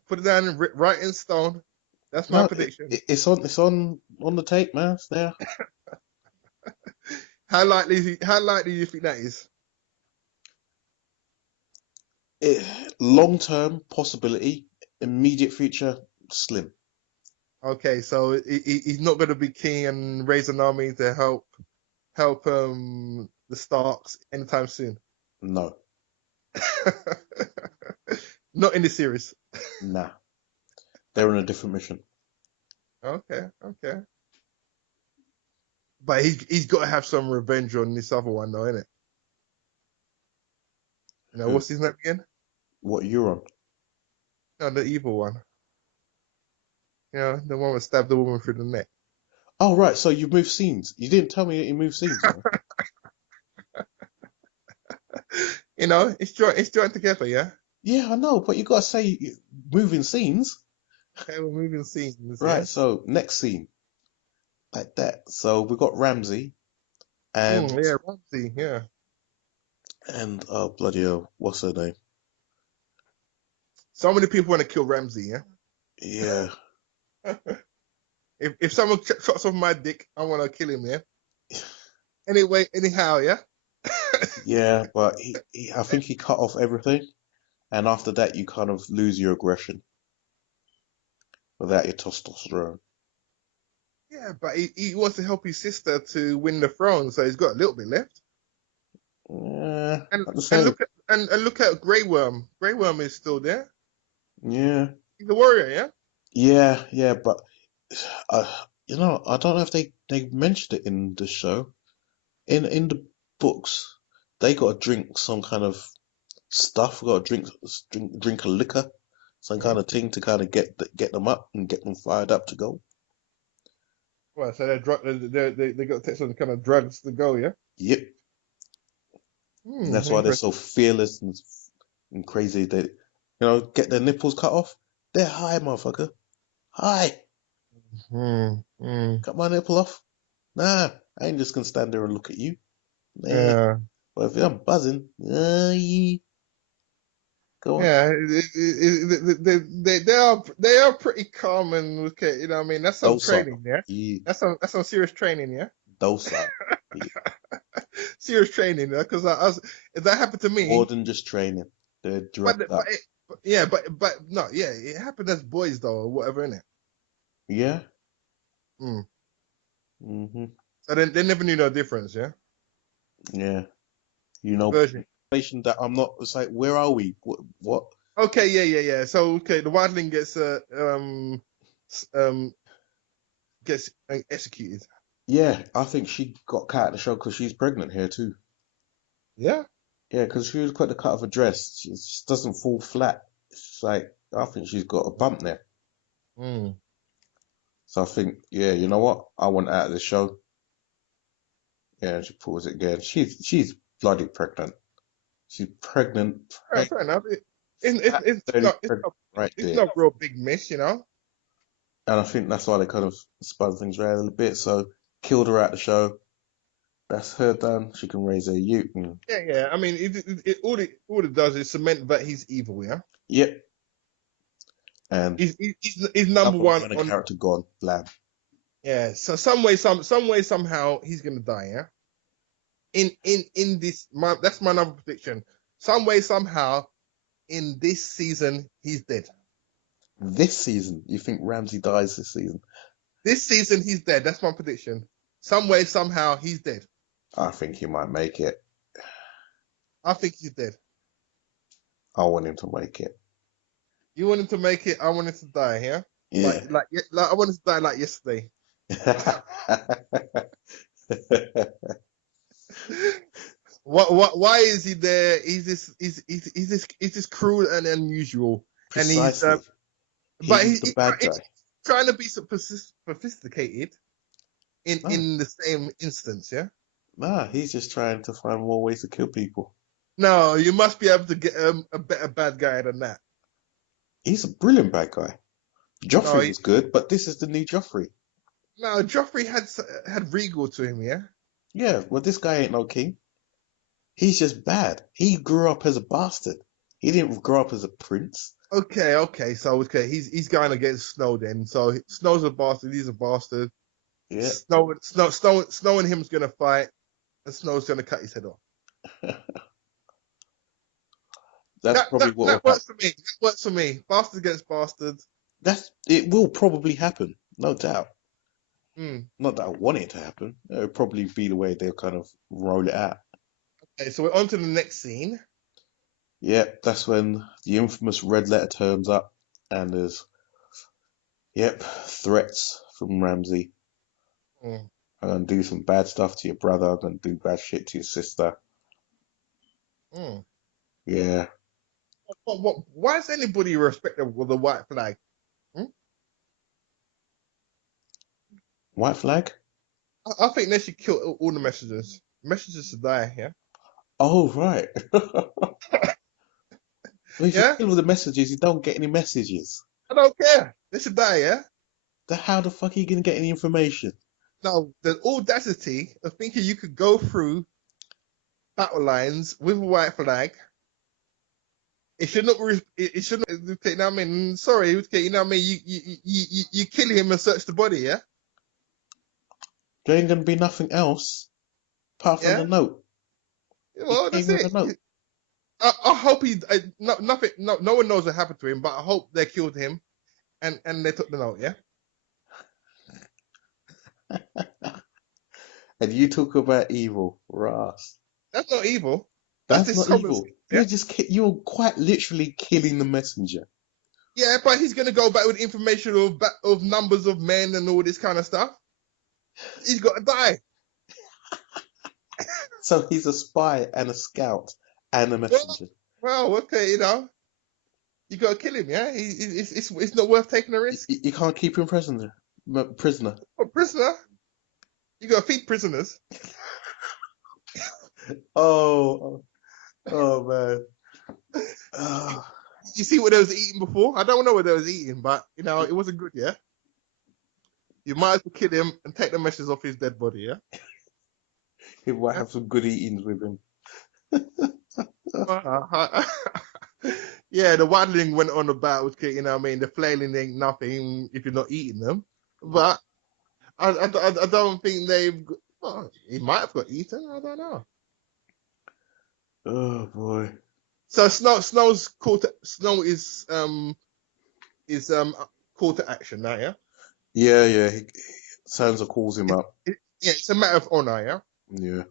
right in stone. That's my No, prediction. it's on the tape, man. It's there. How likely do you think that is? It, long-term possibility, immediate future, slim. Okay, so he's not going to be king and raise an army to help the Starks anytime soon. No, Not in the series. nah. They're on a different mission. Okay, okay. But he's got to have some revenge on this other one, though, innit? Who? What's his name again? What you're on? No, the evil one. The one that stabbed the woman through the neck. Oh, right. So you moved scenes. You didn't tell me that you moved scenes, man. It's joined together, yeah. Yeah, I know, but you gotta say moving scenes, Okay, we're moving scenes, right? yeah. So next scene, like that. So we got Ramsay and Yeah, Ramsey, yeah. oh bloody hell, what's her name? So many people want to kill Ramsey, yeah. Yeah, If someone chops off my dick, I want to kill him, yeah. Anyway, anyhow, yeah. yeah, but I think he cut off everything, and after that you kind of lose your aggression without your testosterone. Yeah, but he wants to help his sister to win the throne, so he's got a little bit left. Yeah, And at the and same, look at Grey Worm. Grey Worm is still there. yeah, He's a warrior, yeah. yeah, but uh, I don't know if they mentioned it in the show. In the books, they got to drink some kind of stuff. Got to drink a liquor, some Mm-hmm. kind of thing to kind of get them up and get them fired up to go. Well, so they got to take some kind of drugs to go, yeah. Yep, and that's why they're Interesting. so fearless and crazy. They, get their nipples cut off. They're high, motherfucker. High. Mm. Cut my nipple off. Nah, I ain't just gonna stand there and look at you. Nah. Yeah. But if I'm buzzing, go on. Yeah, they are pretty calm and okay. You know what I mean? That's some Docile. training, yeah. Yeah, That's some serious training, yeah. docile. Yeah. Serious training, yeah. Because if that happened to More me, than just training. They're but drugged but, up. it, yeah, but no, yeah, it happened as boys though, or whatever, innit? Yeah. Mm. Hmm. So then they never knew no difference, yeah. Yeah. You know, Version. information that I'm not. It's like, where are we? What? Okay, yeah. So okay, the wildling gets executed. Yeah, I think she got cut out of the show because she's pregnant here too. Yeah. Yeah, because she was quite the cut of a dress. She just doesn't fall flat. It's like, I think she's got a bump there. Mm. So I think, yeah, you know what? I want out of the show. Yeah, she pulls it again. She's bloody pregnant. She's pregnant. Fair enough. It's Dirty not it's pregnant not right it's there. not real big miss, you know. And I think that's why they kind of spun things around a little bit. So killed her out the show. That's her done. She can raise her ute. And, Yeah. I mean, all it does is cement that he's evil. Yeah. yep. and He's number up and one coming on. character gone, blam. Yeah. So some way somehow he's gonna die. Yeah. In this, that's my number prediction. Some way somehow in this season he's dead. This season, you think Ramsey dies this season? This season he's dead. That's my prediction. Some way somehow he's dead. I think he might make it. I think he's dead. I want him to make it. You want him to make it. I want him to die. Yeah. Yeah. Like I want him to die like yesterday. Why is he there? He's this cruel and unusual, and Precisely. but He's the bad he's guy. trying to be so sophisticated No, in the same instance. Yeah. nah, he's just trying to find more ways to kill people. No, you must be able to get a better bad guy than that. He's a brilliant bad guy. No, Joffrey was good, but this is the new Joffrey. no. Joffrey had Regal to him. Yeah. Yeah, well, this guy ain't no king. He's just bad. He grew up as a bastard. He didn't grow up as a prince. Okay. So he's going against Snow then. So Snow's a bastard. He's a bastard. Yeah, Snow and him's gonna fight, and Snow's gonna cut his head off. that's probably what will That happen. works for me. That works for me. Bastard against bastard. It will probably happen, no doubt. Mm. Not that I want it to happen. It would probably be the way they'll kind of roll it out. Okay, so we're on to the next scene. Yep, that's when the infamous red letter turns up, and there's threats from Ramsey. Mm. I'm gonna do some bad stuff to your brother. I'm gonna do bad shit to your sister. Mm. Yeah, Why is anybody respectable with the white flag? Mm? white flag. I think they should kill all the messengers. Messengers should die. Yeah. Oh right. Well, if you Yeah. kill all the messages, you don't get any messages. I don't care. They should die. Yeah. Then how the fuck are you gonna get any information? Now the audacity of thinking you could go through battle lines with a white flag. It should not. It should not. Okay, you know what I mean? Sorry. Okay, you know what I mean? You kill him and search the body. Yeah. There ain't gonna be nothing else apart from the Yeah. note. He Well, came that's with a it. note. I hope nothing. No one knows what happened to him, but I hope they killed him and they took the note. Yeah. And you talk about evil, Ras. That's not evil. That's That's not dishonesty. evil. Yeah. You're quite literally killing the messenger. Yeah, but he's gonna go back with information of numbers of men and all this kind of stuff. He's got to die. So he's a spy and a scout and a messenger. Well, okay, you got to kill him. Yeah, it's not worth taking a risk. You can't keep him prisoner. A prisoner, you got to feed prisoners. Oh, oh man. Oh, You see what they was eating before? I don't know what they was eating, but it wasn't good. Yeah, you might as well kill him and take the meshes off his dead body. Yeah. he might have some good eatings with him. Yeah, the waddling went on about, okay, the flailing ain't nothing if you're not eating them. But I don't think he might have got eaten. I don't know. Oh boy. So Snow is call to action now. Yeah. Yeah. Sansa calls him up. Yeah, it's a matter of honor. Yeah. Yeah.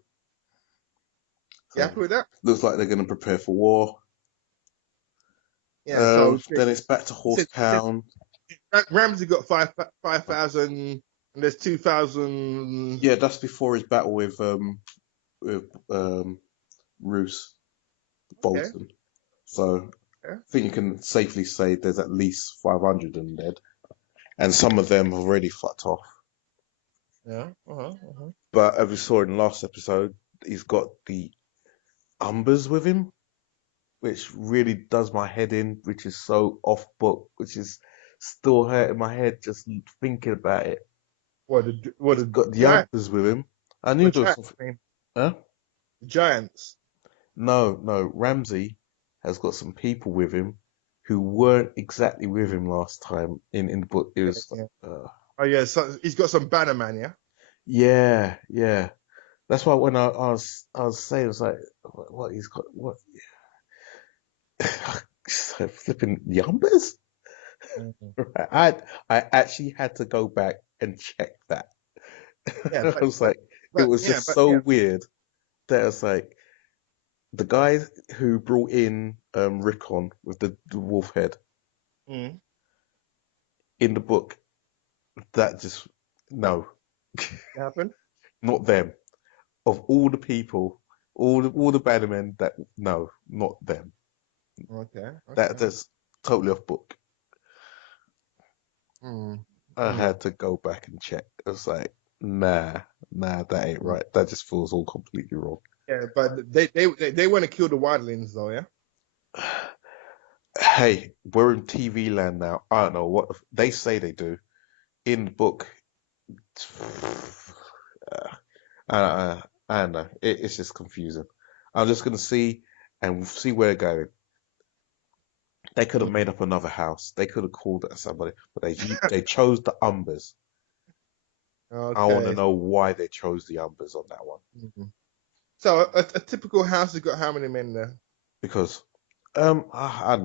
You happy with that? Looks like they're going to prepare for war. Yeah. So then it's back to Horsetown. Ramsey got 5,000, and there's 2,000. Yeah, that's before his battle with Roose Bolton. Okay. So Yeah. I think you can safely say there's at least 500 of them dead, and some of them have already fucked off. Yeah. But as we saw in the last episode, he's got the Umbers with him, which really does my head in, which is so off book, which is still hurting my head just thinking about it. What He's got the Umbers with him. I knew there was something. Huh? Giants. No. Ramsey has got some people with him who weren't exactly with him last time in the book. It was Yeah. uh, Oh yeah, so he's got some banner man, yeah. yeah. That's why when I was saying, it's like what he's got, what flipping yumbers. Mhm. I actually had to go back and check that. Yeah, I was like, it but was yeah, just but so yeah. weird that it's like the guy who brought in Rickon with the wolf head Mm. in the book. That just no, It happened. not them. Of all the people, all the Bannermen, that no, not them. Okay, okay. That's totally off book. Mm. I Mm. had to go back and check. I was like, nah, that ain't Mm. right. That just feels all completely wrong. Yeah, but they want to kill the wildlings though, yeah. Hey, we're in TV land now. I don't know what they say they do in the book. I don't know. It's just confusing. I'm just gonna see and see where they're going. They could have Mm. made up another house. They could have called it somebody, but they chose the Umbers. I want to Okay. know why they chose the Umbers on that one Mhm. So a typical house has got how many men there? because I don't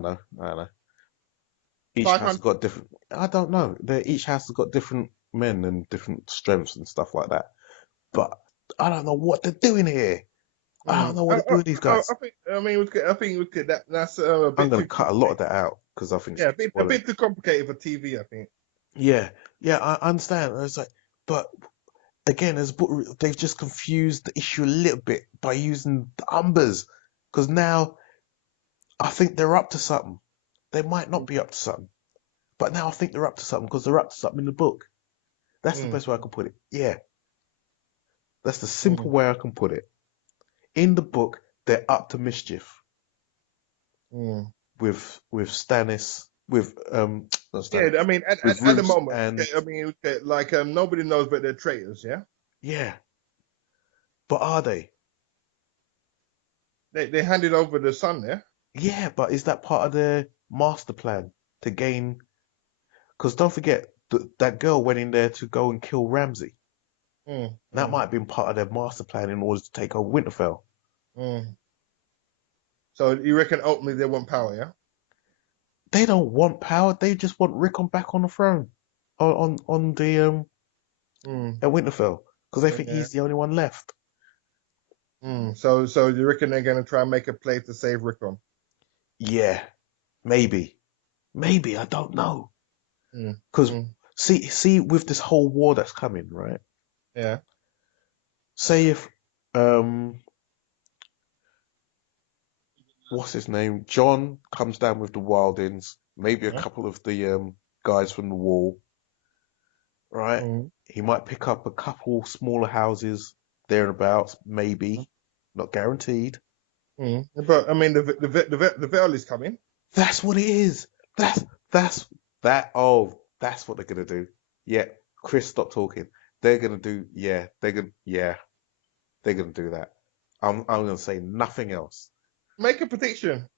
know. I don't know. Each house has 500. got different. I don't know. Each house has got different men and different strengths and stuff like that. But I don't know what they're doing here. I don't Mm. know what they're doing with these I guys. think. I mean, I think we could. That's a I'm bit gonna too cut a lot of complicated. that out because I think Yeah, it's a spoiling. bit too complicated for TV. I think. Yeah, yeah, I understand. It's like, but again, as book, they've just confused the issue a little bit by using the Umbers because now I think they're up to something. They might not be up to something, but now I think they're up to something because they're up to something in the book. That's the Mm. best way I can put it. Yeah, that's the simple Mm. way I can put it. In the book, they're up to mischief Mm. with Stannis, with not Yeah, I Stannis, mean, with at the Roose moment, and okay, I mean, okay, like nobody knows, but they're traitors. Yeah, yeah. But are they? they handed over the son. Yeah. Yeah, but is that part of their master plan to gain? Because don't forget that girl went in there to go and kill Ramsay. Mm. That Mm. might have been part of their master plan in order to take over Winterfell. Mm. So you reckon ultimately they want power? Yeah. They don't want power. They just want Rickon back on the throne, on the Mm. at Winterfell, because they think Yeah. he's the only one left. Mm. So you reckon they're gonna try and make a play to save Rickon? Yeah, maybe I don't know. Mm. Because Mm. see, with this whole war that's coming, right? Yeah. Say if um, what's his name? John comes down with the Wildings, maybe a Yeah. couple of the guys from the Wall, right? Mm. He might pick up a couple smaller houses thereabouts, maybe, not guaranteed. Mm. But I mean, the veil is coming. That's what it is. That's that's that. Oh, that's what they're gonna do. Yeah, Chris, stop talking. They're gonna do. Yeah, they're gonna do that. I'm gonna say nothing else. Make a prediction.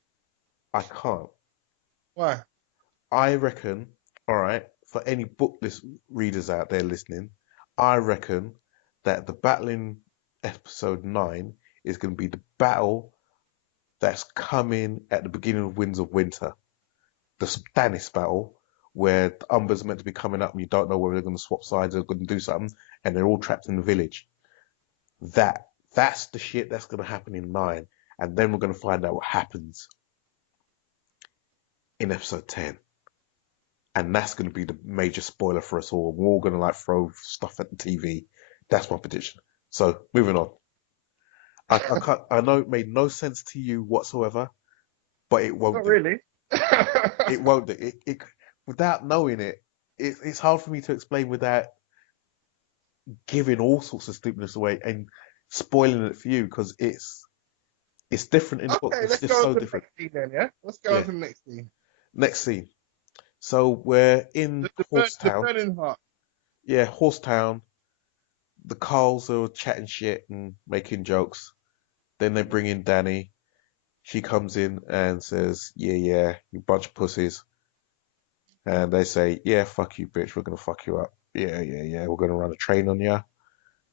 I can't. Why? I reckon. All right, for any book list readers out there listening, I reckon that the battle in episode 9 is going to be the battle that's coming at the beginning of Winds of Winter, the Stannis battle, where the Umbers are meant to be coming up and you don't know whether they're going to swap sides or going to do something, and they're all trapped in the village. That's the shit that's going to happen in 9, and then we're going to find out what happens in episode 10. And that's going to be the major spoiler for us all. We're all going to like throw stuff at the TV. That's my prediction. So moving on. I can't. I know it made no sense to you whatsoever, but it won't Not do. really. It won't do. It without knowing it, it's hard for me to explain without giving all sorts of stupidness away and spoiling it for you because it's different in the book. Okay, It's let's just go on so to the different. next scene then. Yeah, let's go on Yeah. to the next scene. Next scene. So we're in The Horsetown. burning heart. Yeah, Horsetown. The Carls are chatting shit and making jokes. Then they bring in Danny. She comes in and says, yeah, you bunch of pussies. And they say, yeah, fuck you, bitch. We're going to fuck you up. Yeah. We're going to run a train on you.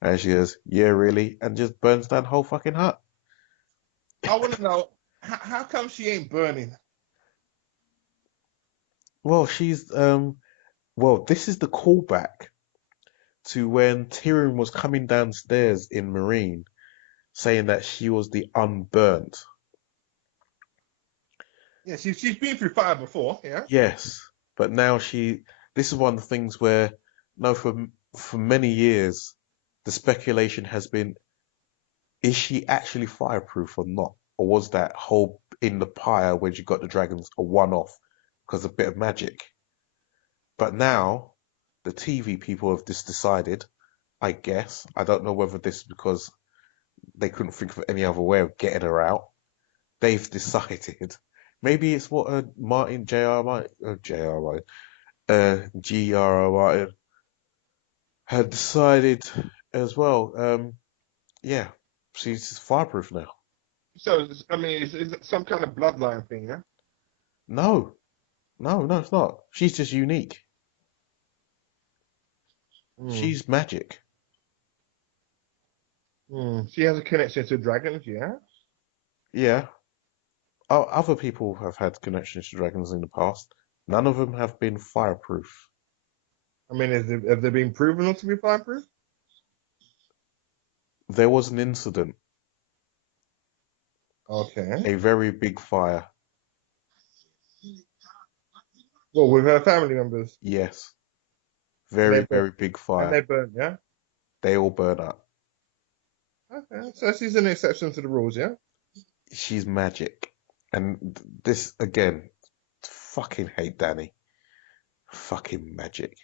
And she goes, yeah, really? And just burns down the whole fucking hut. I want to know how come she ain't burning? Well, this is the callback to when Tyrion was coming downstairs in Marine saying that she was the unburnt. Yeah, she's been through fire before. Yeah. Yes, but now this is one of the things where, no, for many years, the speculation has been, is she actually fireproof or not? Or was that whole in the pyre when she got the dragons a one-off because of a bit of magic? But now, the TV people have just decided, I guess, I don't know whether this is because they couldn't think of any other way of getting her out. They've decided, maybe it's what Martin, J.R. Martin, J.R. Martin, G.R.R. Martin had decided as well. Yeah, she's fireproof now. So I mean, is it some kind of bloodline thing? Yeah. No, no, it's not. She's just unique. Mm. She's magic. Mm. She has a connection to dragons. Yeah. Yeah. Other people have had connections to dragons in the past. None of them have been fireproof. I mean, have they been proven not to be fireproof? There was an incident, Okay. a very big fire. Well, with her family members, Yes, and they very, burn, very big and fire. they burn. Yeah. They all burn up. Okay. So she's an exception to the rules. Yeah. She's magic. And this, again, fucking hate Danny. Fucking magic.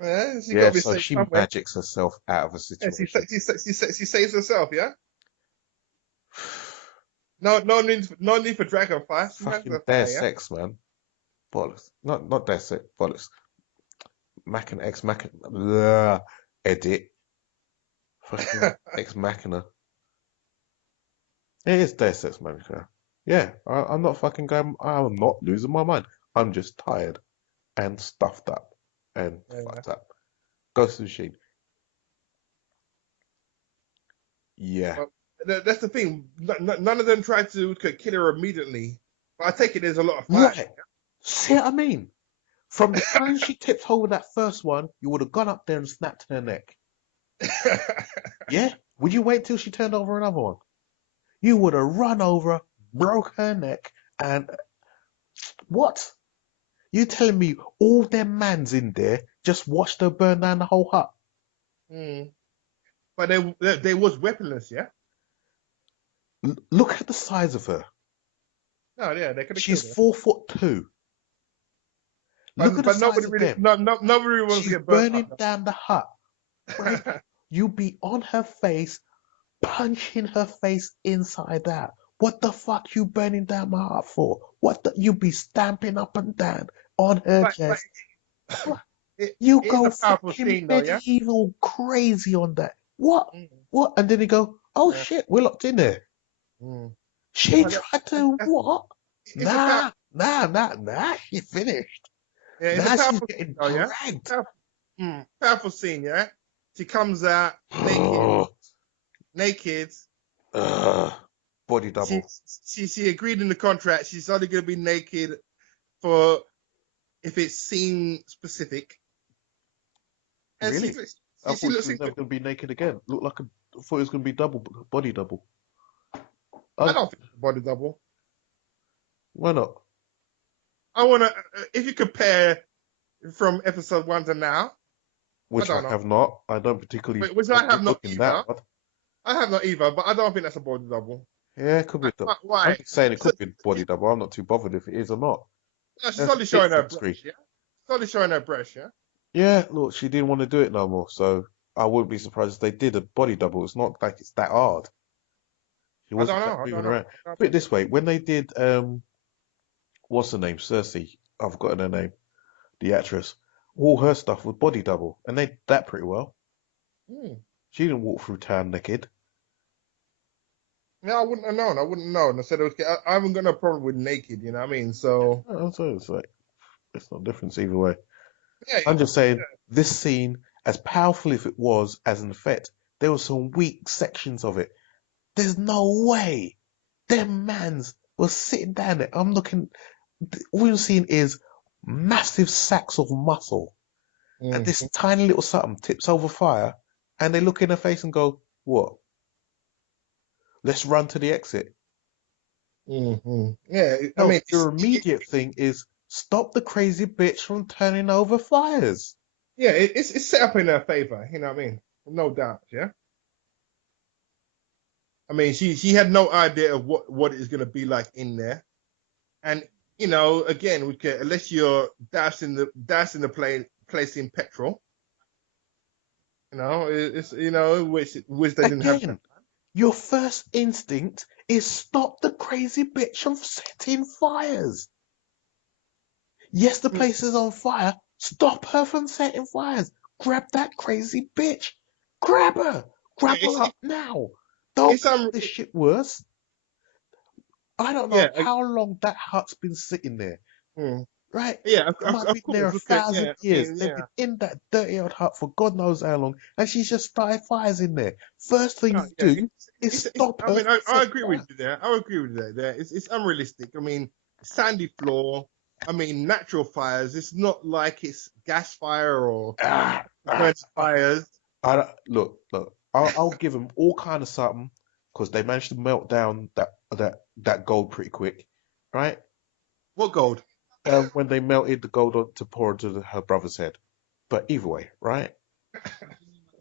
Yeah. She got Yeah, to be so safe she somewhere. magics herself out of a Yeah. situation. She saves herself. Yeah. No need for dragon fire. She has Fucking the dare fire. Yeah. sex, man. Bollocks. Not dare sex, bollocks. Machina, ex machina. Blah. Edit. Fucking ex machina. It is dare sex, man. Yeah, I'm not fucking going. I'm not losing my mind. I'm just tired and stuffed up and Yeah. fucked up. Ghost of the Machine. Yeah. But that's the thing. None of them tried to kill her immediately. But I take it there's a lot of Right. fighting. See what I mean? From the time she tipped over that first one, you would have gone up there and snapped her neck. Yeah? Would you wait till she turned over another one? You would have run over, broke her neck, and what? You telling me all them mans in there just watched her burn down the whole hut? Mm. But they was weaponless, yeah. Look at the size of her. No, yeah, they could have She's killed her. 4'2". Look at the But size nobody of really, them. nobody really wants to She's get burnt burning up. down the hut. Right? You be on her face, punching her face inside out. What the fuck you burning down my hut for? You be stamping up and down on her But chest. it You is go a powerful fucking scene, though, yeah. medieval crazy on that. What? Mm, What? And then you go, oh yeah. shit, we're locked in there. Mm. She But tried to what? it's a power. Nah. She finished. Yeah, it's a Now she's powerful scene, getting though, yeah. dragged. Powerful scene, yeah. She comes out naked. Ugh. Body She double. she agreed in the contract. She's only going to be naked for if it's scene specific. And Really? I she thought looks she was never incredible. going to be naked again. I thought it was going to be body double. I Oh, don't think it's a body double. why not? I want to, if you compare from episode 1 to now, I Which I don't know. have not. I don't particularly Which I bother have not looking that either. hard. I have not either, but I don't think that's a body double. Yeah, it could be a double. I'm Why? just saying it So, could be a body double. I'm not too bothered if it is or not. no, she's There's only showing tits her on screen. breast, yeah? She's only showing her breast, yeah? Yeah, look, she didn't want to do it no more, so I wouldn't be surprised if they did a body double. It's not like it's that hard. She I don't wasn't know. like I moving don't know. around. Put it this way, when they did what's her name? Cersei. I've forgotten her name. The actress. All her stuff was body double, and they did that pretty well. Hmm. She didn't walk through town naked. No, I wouldn't have known. I wouldn't have known. I said, okay, I haven't got no problem with naked. You know what I mean? So So it's like it's no difference either way. yeah, I'm just saying this scene, as powerful as it was as an effect, there were some weak sections of it. There's no way them mans were sitting down there. I'm looking. All you're seeing is massive sacks of muscle, and this mm-hmm, tiny little something tips over fire, and they look in her face and go, "What? Let's run to the exit." yeah. I No, mean, your immediate thing is stop the crazy bitch from turning over fires. yeah, it's set up in her favor. You know what I mean? No doubt. Yeah. I mean, she had no idea of what it's gonna be like in there, and again, we can unless you're dousing the place in petrol. It's which they didn't have that. Again, your first instinct is stop the crazy bitch from setting fires. Yes, the Mm, place is on fire. Stop her from setting fires. Grab that crazy bitch. Grab her. yeah, Grab her it's up now. Don't it's make this shit worse. I don't yeah, know how long that hut's been sitting there, mm, right? yeah, It might have of been there course. a Okay, thousand yeah, I years. mean, They've been yeah. in that dirty old hut for God knows how long, and she's just started fires in there. First thing No, you yeah, do is it's. stop I her mean, from I setting agree with fires. you there. I agree with you there. It's unrealistic. I mean, sandy floor. I mean, natural fires. It's not like it's gas fire or Ah, ah, furnace fires. look. I'll give them all kind of something because they managed to melt down that gold pretty quick, right? What gold? When they melted the gold to pour into her brother's head. But either way, right?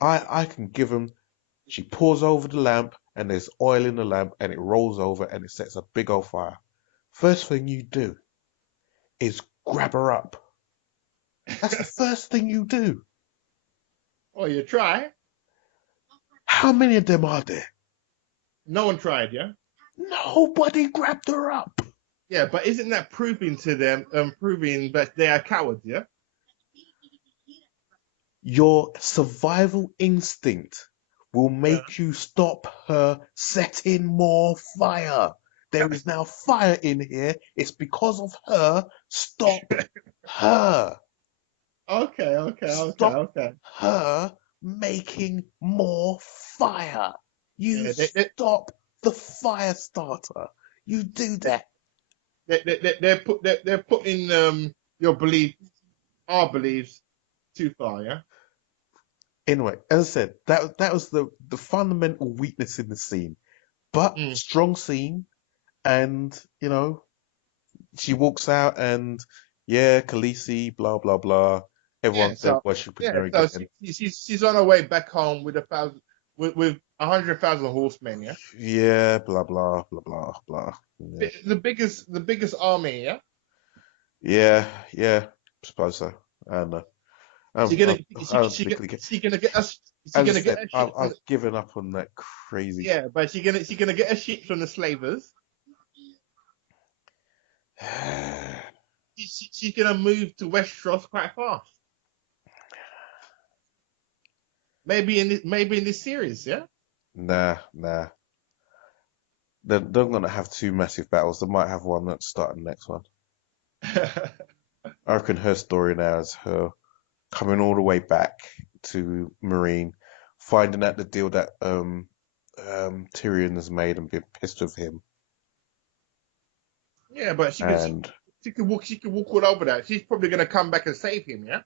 I can give them. She pours over the lamp and there's oil in the lamp and it rolls over and it sets a big old fire. First thing you do is grab her up. That's the first thing you do. Oh, you try? How many of them are there? No one tried, yeah. Nobody grabbed her up. Yeah, but isn't that proving to them, proving that they are cowards, yeah? Your survival instinct will Yeah. make you stop her setting more fire. There is now fire in here. It's because of her. Stop her. Okay, okay, okay, Stop okay. her making more fire. You Yeah, stop the fire starter. You do that. they're putting your belief, our beliefs, too far, yeah. Anyway, as I said, that was the fundamental weakness in the scene. But Mm. strong scene, and she walks out and yeah, Khaleesi, blah blah blah. Yeah, Everyone's there so worshipping yeah, her so again. she's on her way back home with 100,000 horsemen, yeah. Yeah, blah blah blah blah blah. Yeah, The biggest army, yeah. yeah. Suppose so. I don't know. She gonna I she don't she particularly get. she gonna get us. She As I gonna get said, a shit from I've given up on that crazy shit. yeah, but she gonna get a shit from the slavers. She's gonna move to Westeros quite fast. Maybe in this series, yeah. Nah. They're gonna have two massive battles. They might have one at the start of the next one. I reckon her story now is her coming all the way back to Marine, finding out the deal that Tyrion has made and being pissed with him. Yeah, but she can she, And she can walk all over that. She's probably gonna come back and save him, yeah.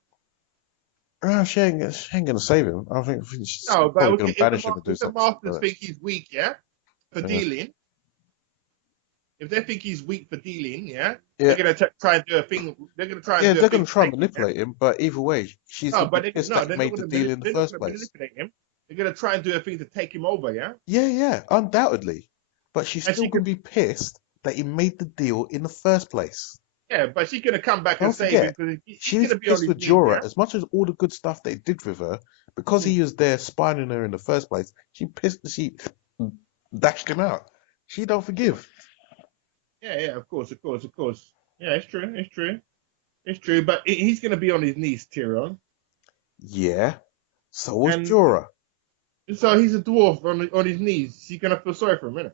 she ain't gonna save him. I think she's No, but probably okay, gonna banish him and do if the something stupid masters like think he's weak, yeah, for that. dealing, if they think he's weak for dealing, yeah, Yeah, they're gonna try and do a thing. They're gonna try and yeah, do a they're thing gonna to try and take him, yeah. manipulate him, but either way, she's No, gonna be but pissed no, that he made the deal in the they're not first gonna place. manipulate him. They're gonna try and do a thing to take him over, yeah. Yeah, undoubtedly. But she's And still she gonna could, be pissed that he made the deal in the first place. yeah, but she's gonna come back and Don't save him forget, because he's she's gonna be on pissed his with knees, Jorah. yeah. As much as all the good stuff they did with her, because Mm. he was there spying her in the first place, she dashed him out. She don't forgive. Yeah, of course, of course, of course. Yeah, it's true, it's true, it's true. But he's gonna be on his knees, Tyrion, Yeah, so was and Jorah. so he's a dwarf on his knees. She's gonna feel sorry for him, innit?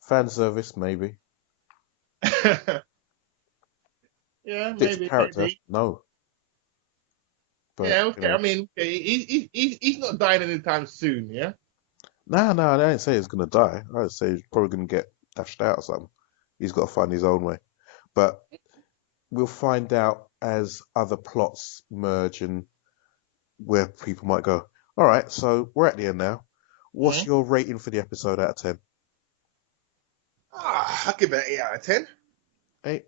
Fan service, maybe. Yeah, Fits character, maybe. no. But Yeah, you okay. I know, mean, okay, he's not dying anytime soon, yeah? nah, I didn't say he's gonna die. I'd say he's probably gonna get dashed out or something. He's got to find his own way. But we'll find out as other plots merge and where people might go. All right, so we're at the end now. What's Mm. your rating for the episode out of 10? I'll give it an 8 out of 10. 8.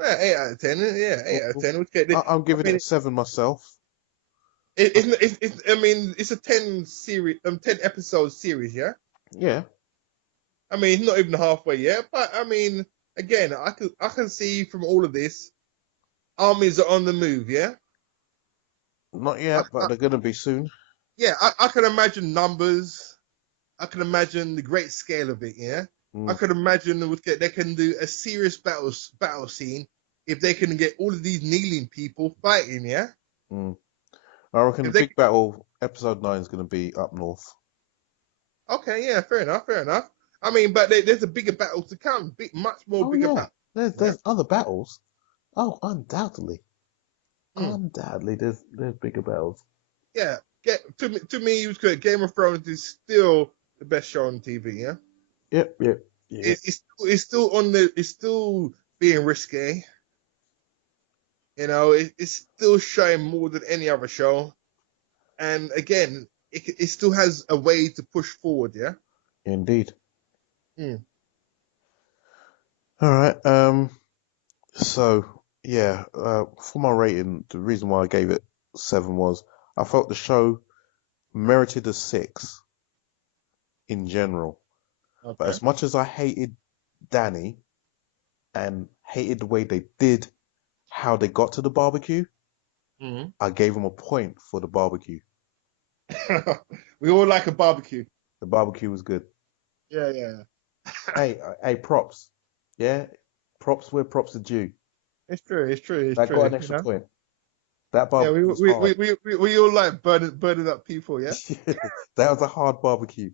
Yeah, 8 out of 10. Yeah, 8 out of Cool. 10. Okay, I'm I giving it mean, a 7 myself. I mean, it's a 10 series, 10 episode series, yeah? Yeah, I mean, not even halfway yet, but I mean, again, I can see from all of this, armies are on the move, yeah? not I, yet, but I, they're gonna be soon. yeah, I can imagine numbers. I can imagine the great scale of it, yeah? I Mm, could imagine they can do a serious battle scene if they can get all of these kneeling people fighting, yeah? mm. I reckon the If they big battle, episode 9, is gonna be up north. Okay, yeah, fair enough, fair enough. I mean, but there's a bigger battle to come, much more Oh bigger yeah, battle. Yeah, there's other battles. Oh, undoubtedly, mm, there's bigger battles. yeah. To me, it was good. Game of Thrones is still the best show on TV. Yeah, Yep. it's still it's still being risque. You know, it's still showing more than any other show. And again, it still has a way to push forward. Yeah. Indeed. Mm, All right. So yeah, for my rating, the reason why I gave it 7 was I felt the show merited a 6 in general. But okay. as much as I hated Danny and hated the way they did how they got to the barbecue, Mm. I gave him a point for the barbecue. We all like a barbecue. The barbecue was good. Yeah, yeah. Hey, props. Yeah, props where props are due. It's true. It's true. It's That got true. an You extra know. point. That Yeah, barbecue was hard. we all like burning up people, yeah. That was a hard barbecue.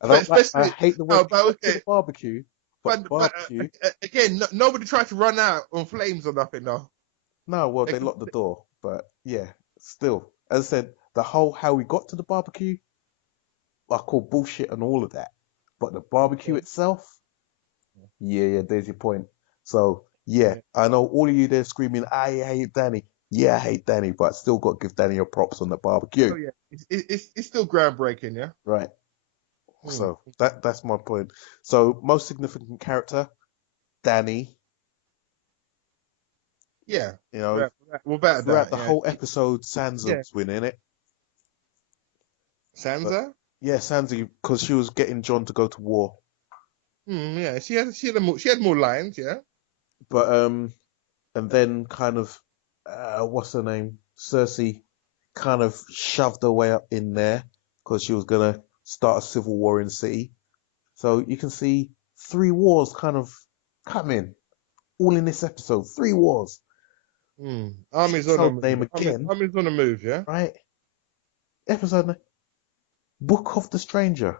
I Especially hate the way how they about got to okay, the barbecue, but the but barbecue, again, nobody tried to run out on flames or nothing though. no, well, They they can, locked the door. But yeah, still, as I said, the whole how we got to the barbecue, I call bullshit and all of that. But the barbecue okay, itself, yeah, there's your point. So yeah, yeah. I know all of you there screaming, I hate Danny. Yeah, I hate Danny, but still got to give Danny your props on the barbecue, Oh yeah, it's still groundbreaking, yeah. right? Hmm. So that's my point. So most significant character, Danny. Yeah, You know, without a throughout doubt, the yeah, whole episode, Sansa yeah. was winning it. But Sansa, yeah, Sansa, because she was getting John to go to war. yeah, she had more lines, yeah. But and then kind of, what's her name? Cersei kind of shoved her way up in there because she was gonna start a civil war in the city. So you can see 3 wars kind of coming all in this episode. 3 wars. Army's on the Episode move. name again, Army's on the move, yeah. right? Episode name, Book of the Stranger.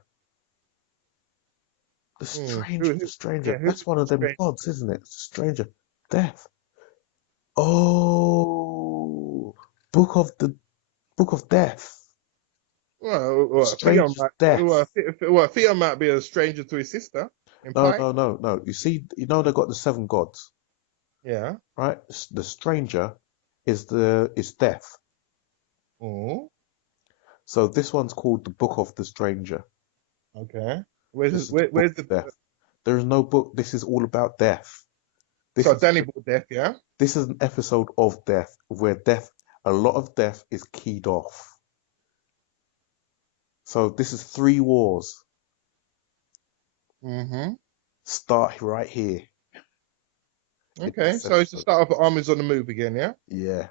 The Yeah, Stranger. who's That's one of them great? gods, isn't it? Stranger. Death. Oh, Book of the Book of Death. Theon Stranger's death. Theon might be a stranger to his sister, No, implied. no, no, no. You see, they got the 7 gods, Yeah. right? The stranger is death. Oh, So this one's called the Book of the Stranger. okay. This is the Book Where's of the Death. There is no book. This is all about death. This so is Danny bought death, yeah? this is an episode of death where a lot of death is keyed off. So this is 3 wars. Mm-hmm. Start right here in Okay, this so it's the episode. start of Army's on the move again, yeah? Yeah.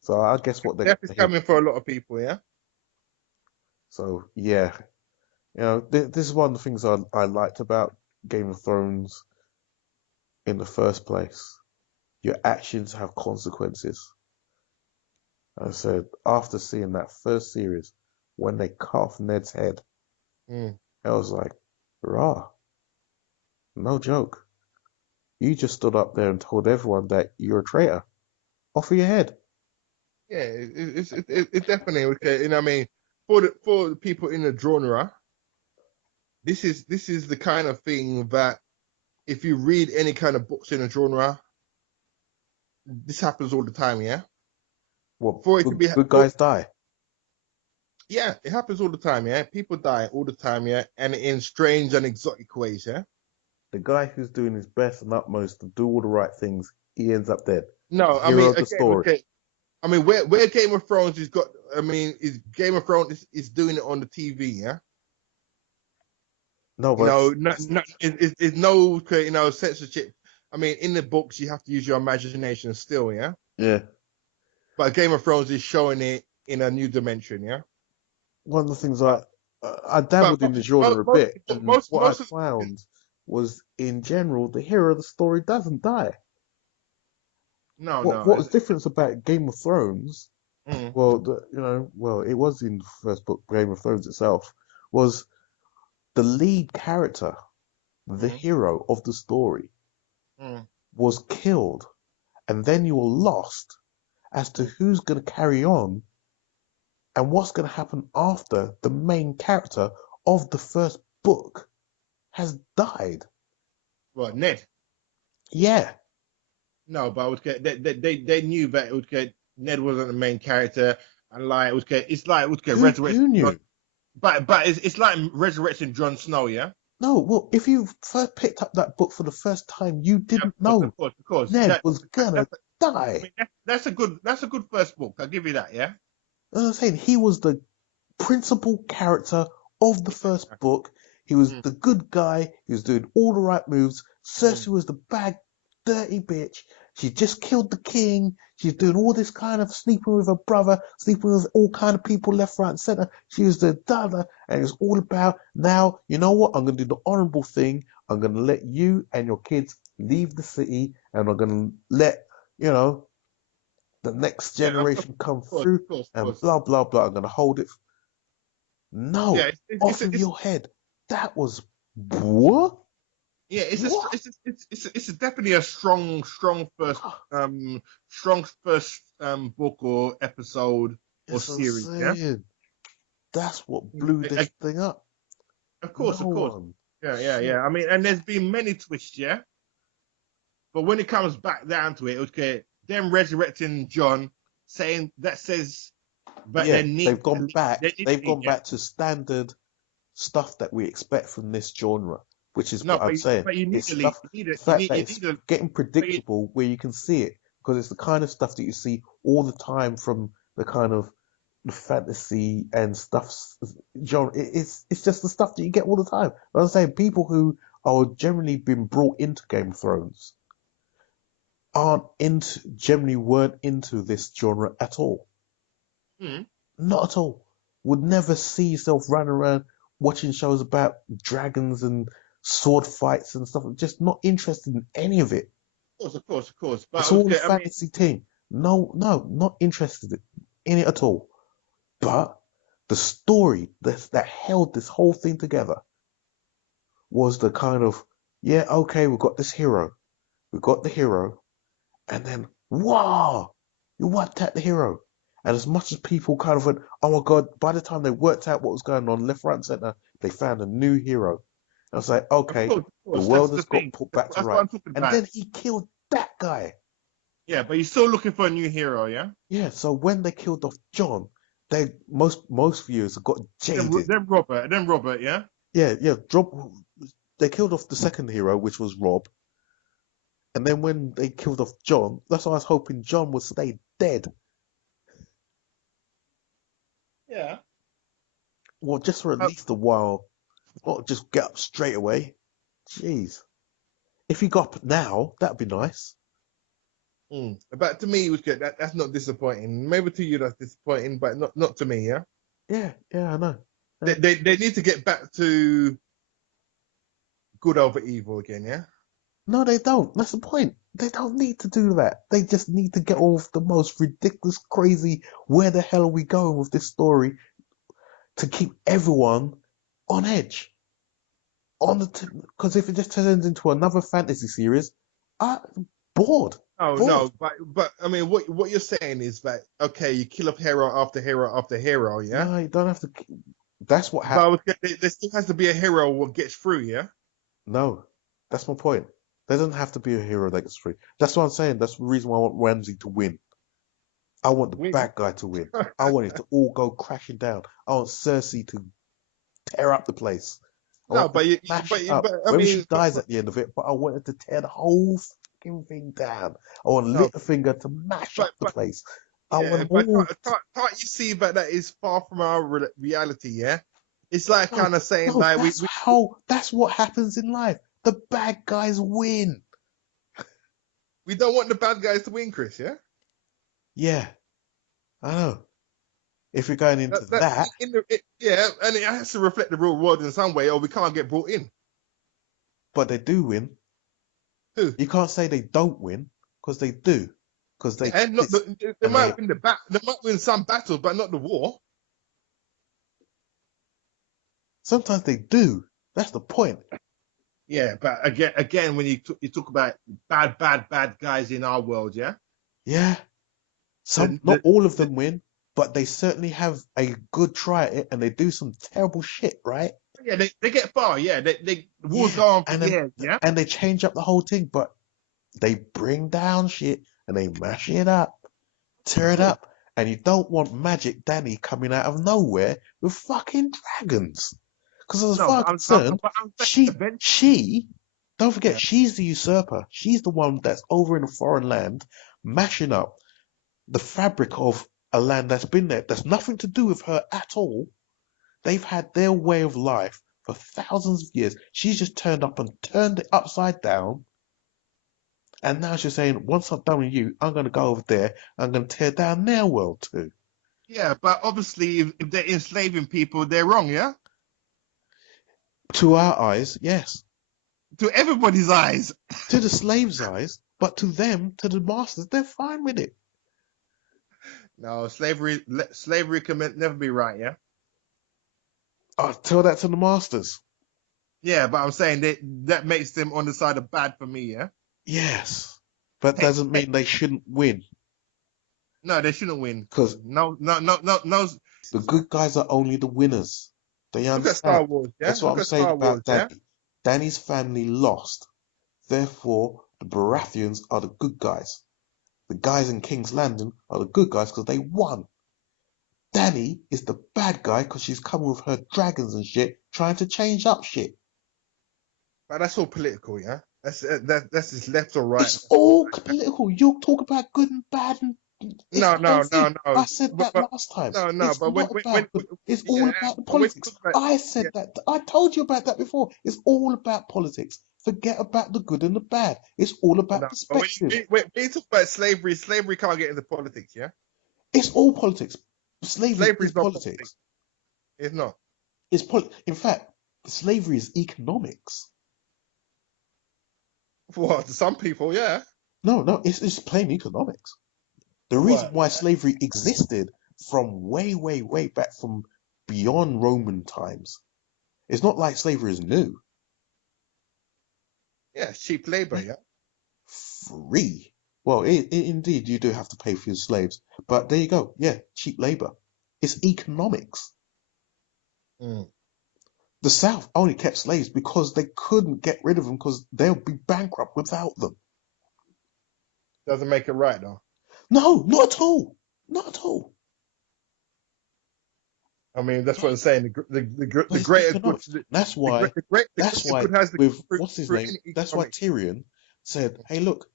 So I guess what they're Death is gonna hit. coming for a lot of people, yeah? So yeah, this is one of the things I liked about Game of Thrones in the first place. Your actions have consequences. I said after seeing that first series, when they cut off Ned's head, Mm. I was like, rah, no joke. You just stood up there and told everyone that you're a traitor. Off of your head. Yeah, it's definitely okay. And I mean, for the people in the genre, this is the kind of thing that if you read any kind of books in the genre, this happens all the time. Yeah, What, for it to good, be, good guys die? yeah, it happens all the time. Yeah, people die all the time. Yeah, and in strange and exotic ways. Yeah. The guy who's doing his best and utmost to do all the right things, he ends up dead. The No, I hero mean, of the again, story. okay. I mean, where Game of Thrones is got, I mean, is Game of Thrones is doing it on the TV, yeah. No, You but know, it's no, censorship. I mean, in the books, you have to use your imagination still, yeah. yeah, But Game of Thrones is showing it in a new dimension, yeah. one of the things But I but dabbled in the genre a bit, and what I most of found was, in general, the hero of the story doesn't die. no What no was different about Game of Thrones? mm, Well, it was in the first book, Game of Thrones itself, was the lead character, the mm, hero of the story, mm, was killed, and then you were lost as to mm. who's going to carry on and what's going to happen after the main character of the first book has died. What Ned? Yeah, No, but I would get they knew that it would get Ned wasn't the main character, and like it would get it's like it would get who resurrected. knew? But it's like resurrecting Jon Snow, yeah. No, well, if you first picked up that book for the first time, you Yeah, didn't know of course. Ned That was gonna that's I die. mean that's a good first book. I'll give you that. Yeah. As I'm saying, he was the principal character of the first book. He was Mm, the good guy. He was doing all the right moves. mm. Cersei was the bad, dirty bitch. She just killed the king. She's doing all this kind of sleeping with her brother, sleeping with all kind of people left, right, and center. She was the dada, and it was all about now. You know what? I'm gonna do the honorable thing. I'm gonna let you and your kids leave the city, and I'm gonna let you know the next Yeah, generation come through, of and course. blah blah blah. I'm gonna hold it. Yeah, No, off of your head. That was what? yeah, What? it's definitely a strong first book or episode or Yes, I'm series. Yeah. saying. That's what blew I, this thing up. of No course. one. Yeah. Shit. I mean, and there's been many twists. Yeah. But when it comes back down to it, okay, them resurrecting John, saying that says, but Yeah, they need, they've gone back. they need, They've gone yeah. back to standard stuff that we expect from this genre, which is No, what I'm saying. but you need It's a lead. stuff, You need a, the fact that you it's need a, getting but you, predictable where you can see it because it's the kind of stuff that you see all the time from the kind of the fantasy and stuff genre. It's just the stuff that you get all the time. But I'm saying people who are generally been brought into Game of Thrones aren't into generally weren't into this genre at all. mm, Not at all. Would never see yourself running around watching shows about dragons and sword fights and stuff. Just not interested in any of it. of course. But It's all a okay, I mean, fantasy thing. No, no, not interested in it at all. But the story that held this whole thing together was the kind of, yeah, okay, we've got this hero. We've got the hero. And then, wow, you wiped out the hero. And as much as people kind of went, oh my God, by the time they worked out what was going on left, right, and center, they found a new hero. And I was like, okay, of the course, that's world the has got thing. put back to That's what right. I'm talking And about. then he killed that guy. Yeah, but you're still looking for a new hero, yeah. Yeah, so when they killed off John, they most viewers have got jaded. Then Robert, yeah. Yeah, yeah, drop. They killed off the second hero, which was Rob. And then when they killed off John, that's why I was hoping John would stay dead. Yeah. Well, just for at Uh, least a while, not just get up straight away. Jeez. If he got up now, that'd be nice. But to me, it was good. That's not disappointing. Maybe to you that's disappointing, but not to me. Yeah. Yeah, yeah, I know. They, Yeah. they need to get back to good over evil again. Yeah. No, they don't. That's the point. They don't need to do that. They just need to get off the most ridiculous, crazy, where the hell are we going with this story to keep everyone on edge. on the because if it just turns into another fantasy series, I bored, Oh bored. no, but I mean, what you're saying is that okay, you kill off hero after hero after hero, yeah. No, you don't have to. That's what happened. But there still has to be a hero what gets through, yeah. No, that's my point. There doesn't have to be a hero that gets free. That's what I'm saying. That's the reason why I want Ramsey to win. I want the Win. bad guy to win. I want it to all go crashing down. I want Cersei to tear up the place. I No, want her but to you, smash but it you, up. but I Whether she mean, dies at the end of it, but I want her to tear the whole fucking thing down. I want no, Littlefinger to mash up the but place. I want yeah, them but all. can't you see that that is far from our reality? Yeah, it's like No, kind of saying no, like that's what happens in life. The bad guys win. we don't want the bad guys to win, Chris. Yeah, Yeah, I know. If you're going into that that, yeah, and it has to reflect the real world in some way, or we can't get brought in. but they do win. Who? You can't say they don't win because they do. Because they Yeah, not this they and they might win they might win some battles, but not the war. sometimes they do. That's the point. Yeah, but again, when you talk about bad guys in our world, yeah, Yeah. Some, the not the, all of the them win, but they certainly have a good try at it and they do some terrible shit, right? yeah they get far, yeah, the wars Yeah. go on for And then years, yeah. and they change up the whole thing, but they bring down shit and they mash it up, tear Of it course. up. And you don't want Magic Danny coming out of nowhere with fucking dragons. Because as No, far as concerned, I'm saying she eventually, she don't forget yeah. she's the usurper. She's the one that's over in a foreign land, mashing up the fabric of a land that's been there. That's nothing to do with her at all. They've had their way of life for thousands of years. She's just turned up and turned it upside down. And now she's saying, once I'm done with you, I'm going to go over there. I'm going to tear down their world too. Yeah, but obviously, if they're enslaving people, they're wrong, yeah? To our eyes, yes. To everybody's eyes. To the slaves' eyes, but to them, to the masters, they're fine with it. No, slavery can never be right, yeah? I tell that to the masters. Yeah, but I'm saying that makes them on the side of bad for me, yeah? Yes. But Hey, doesn't hey, mean they shouldn't win. no, they shouldn't win. Because No, no, no, no, no. the good guys are only the winners. They Look at Star understand. Wars, yeah? That's what Look I'm at saying Star Wars, about yeah? Danny. Danny's family lost. Therefore, the Baratheons are the good guys. The guys in King's Landing are the good guys because they won. Danny is the bad guy because she's coming with her dragons and shit, trying to change up shit. But that's all political, yeah? That's just left or right. It's all political. You talk about good and bad, and it's No, the whole no, no, thing. no. I said that But last time. no, no. It's But not about good. It's all yeah, about the but when you politics. talk about I yeah, said that. I told you about that before. It's all about politics. Forget about the good and the bad. It's all about no. But perspective. when you talk about slavery can't get into politics, yeah? It's all politics. Slavery Slavery is is not politics. politics. It's not. In fact, slavery is economics. For some people, yeah. No, no, it's plain economics. The reason What? why slavery existed from way, way, way back from beyond Roman times. It's not like slavery is new. Yeah, it's cheap labor, Yeah. yeah. Free. Well, indeed, you do have to pay for your slaves. But there you go. Yeah, cheap labor. It's economics. Mm. The South only kept slaves because they couldn't get rid of them because they'll be bankrupt without them. Doesn't make it right though. No, not at all. Not at all. I mean, that's what I'm saying. But The it's greater good, economics. That's why. the That's greater why. good has the With through, what's his through name? any That's why economic. Tyrion said, "Hey, look,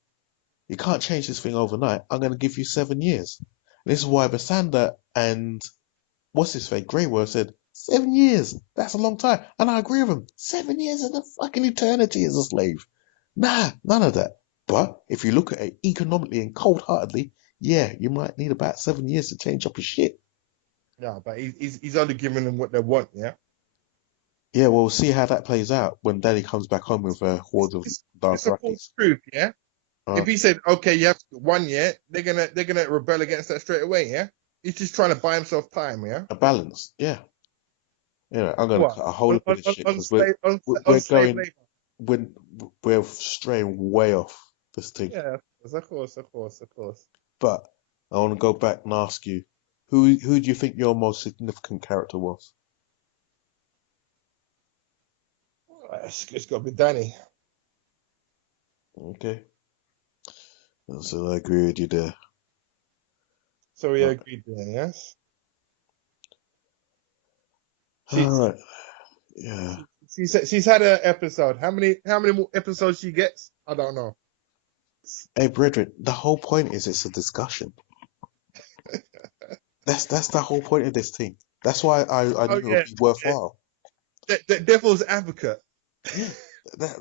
you can't change this thing overnight. I'm going to give you 7 years." This is why Basander and what's his face, Grey Worm said 7 years. That's a long time, and I agree with him. 7 years is a fucking eternity as a slave. Nah, none of that. But if you look at it economically and cold-heartedly, yeah, you might need about 7 years to change up your shit. No, but he's only giving them what they want, yeah. Yeah, well, we'll see how that plays out when Daddy comes back home with a horde of It's a false Dothraki. truth, yeah. Uh, If he said, okay, you have 1 year, they're gonna rebel against that straight away, yeah. He's just trying to buy himself time, yeah. a balance, yeah. I'm gonna What? cut a whole On lot of this shit on because slave on we're slave going labor? when we're straying way off this thing. Yeah, of course, of course, of course. But I want to go back and ask you, who do you think your most significant character was? It's got to be Danny. Okay, so I agree with you there. So we Right. agreed there, yes. All She right, yeah. she's had an episode. How many more episodes she gets? I don't know. Hey, brethren, the whole point is it's a discussion. That's the whole point of this thing. That's why I knew Oh it would yeah, be yeah. worthwhile. The devil's advocate. Yeah,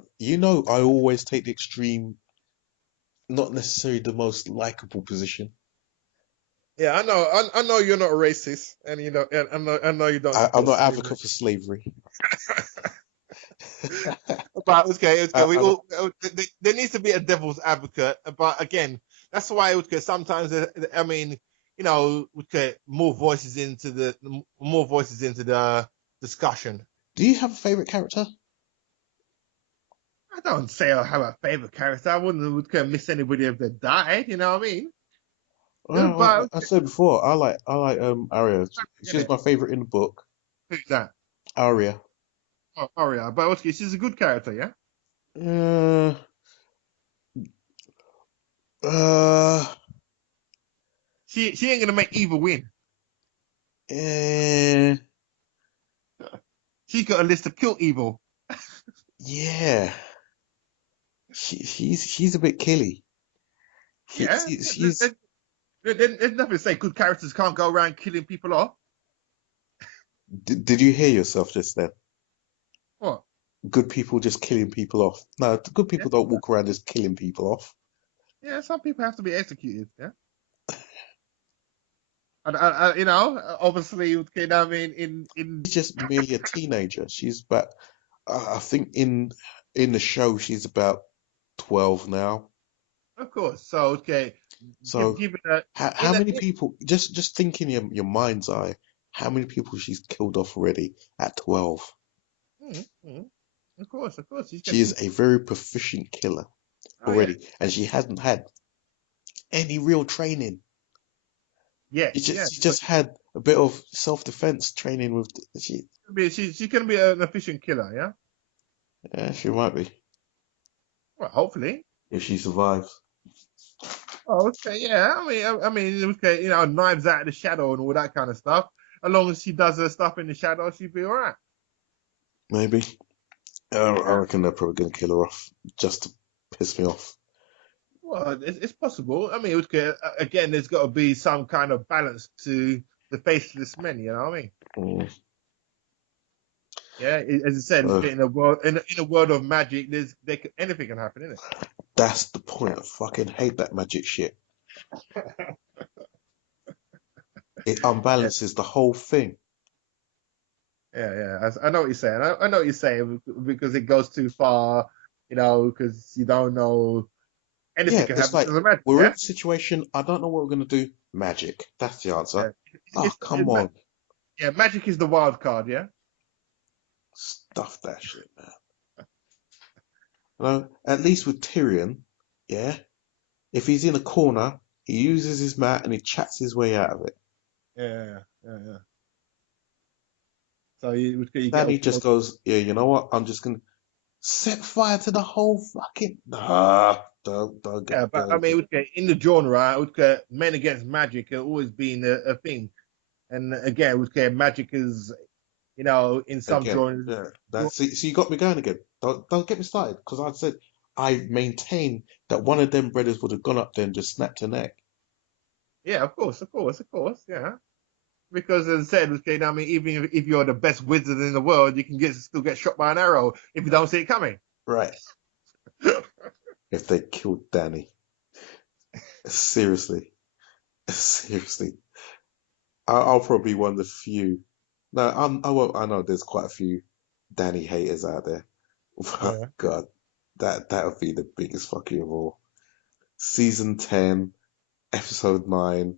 I always take the extreme, not necessarily the most likable position. Yeah, I know. I know you're not a racist, and and I know you don't I'm support not slavery. advocate for slavery. But okay. I, We I'm not, all there needs to be a devil's advocate. But again, that's why okay. Sometimes I mean, okay, more voices into the discussion. do you have a favorite character? I don't say I have a favorite character. I wouldn't miss anybody if they died. You know what I mean? But I said before, I like Arya. She's innit? my favorite in the book. Who's that? Arya. Oh, Arya. But okay, she's a good character, yeah. Uh, uh, She ain't gonna make evil win. eh, She's got a list to kill evil. yeah. She's a bit killy. Yeah. She's. There's nothing to say good characters can't go around killing people off. Did you hear yourself just then? What? Good people just killing people off. No, the good Yeah. people don't walk around just killing people off. Yeah. Some people have to be executed. Yeah. Obviously, I mean, in She's just merely a teenager. She's about, I think in the show she's about 12 now. of course. So okay, So give it a how in a many people? Just think in your mind's eye, how many people she's killed off already at 12? mm, mm, of course. She is a very proficient killer Oh yeah. already, and she hasn't had any real training. Yes. Yes. She But just had a bit of self-defense training with she's gonna be an efficient killer. Yeah. yeah, she might be Well, hopefully. if she survives. Oh, okay. Yeah. I mean, okay. Knives out of the shadow and all that kind of stuff. As long as she does her stuff in the shadow, she'll be all right. Maybe. I Yeah. reckon they're probably gonna kill her off just to piss me off. Well, it's possible. I mean, okay, again, there's got to be some kind of balance to the faceless men. You know what I mean? Mm. Yeah. As I said, So in a world in a world of magic, anything can happen, isn't that's the point. I fucking hate that magic shit. it? It Yeah. unbalances the whole thing. Yeah. I know what you're saying. I know what you're saying because it goes too far. Because you don't know anything Yeah, can it's happen like because of magic. we're in Yeah. a situation. I don't know what we're gonna do. Magic. That's the answer. Yeah. Oh, come on. Yeah. Magic is the wild card. Yeah. Stuff that shit, man. At least with Tyrion, yeah, if he's in a corner, he uses his mat and he chats his way out of it. Yeah. So you get Danny just goes, yeah, you know what? I'm just gonna set fire to the whole fucking. Nah, don't yeah, get, but I mean, okay, in the genre, okay, men against magic has always been a thing. And again, okay, magic is, in some again. genres. Yeah, so you got me going again. Don't get me started because I said I maintain that one of them brothers would have gone up there and just snapped her neck. Yeah, of course, yeah. Because as I said, okay, I mean, even if you're the best wizard in the world, you can still get shot by an arrow if you don't see it coming. Right. If they killed Danny, seriously, seriously, I'll probably be one of the few. No, I won't. I know there's quite a few Danny haters out there. But Yeah. God, that would be the biggest fuck you of all. Season 10, episode 9.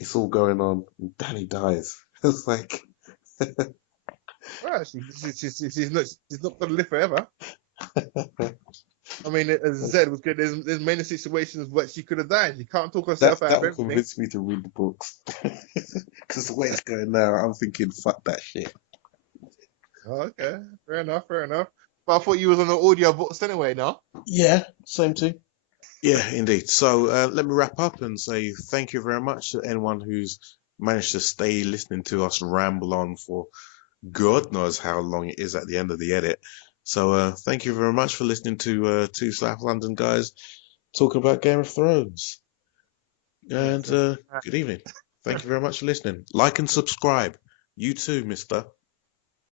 It's all going on. And Danny dies. It's like Well, she's not going to live forever. I mean, as I said, there's many situations where she could have died. You can't talk herself out That of will everything. convince me to read the books. Because the way it's going now, I'm thinking, fuck that shit. Oh, okay, fair enough, fair enough. But I thought you was on the audio books anyway. Now, Yeah, same too. Yeah, indeed. So let me wrap up and say thank you very much to anyone who's managed to stay listening to us ramble on for God knows how long it is at the end of the edit. So thank you very much for listening to two South London guys talk about Game of Thrones. yeah, And good evening. Thank you very much for listening. Like and subscribe. You too, mister.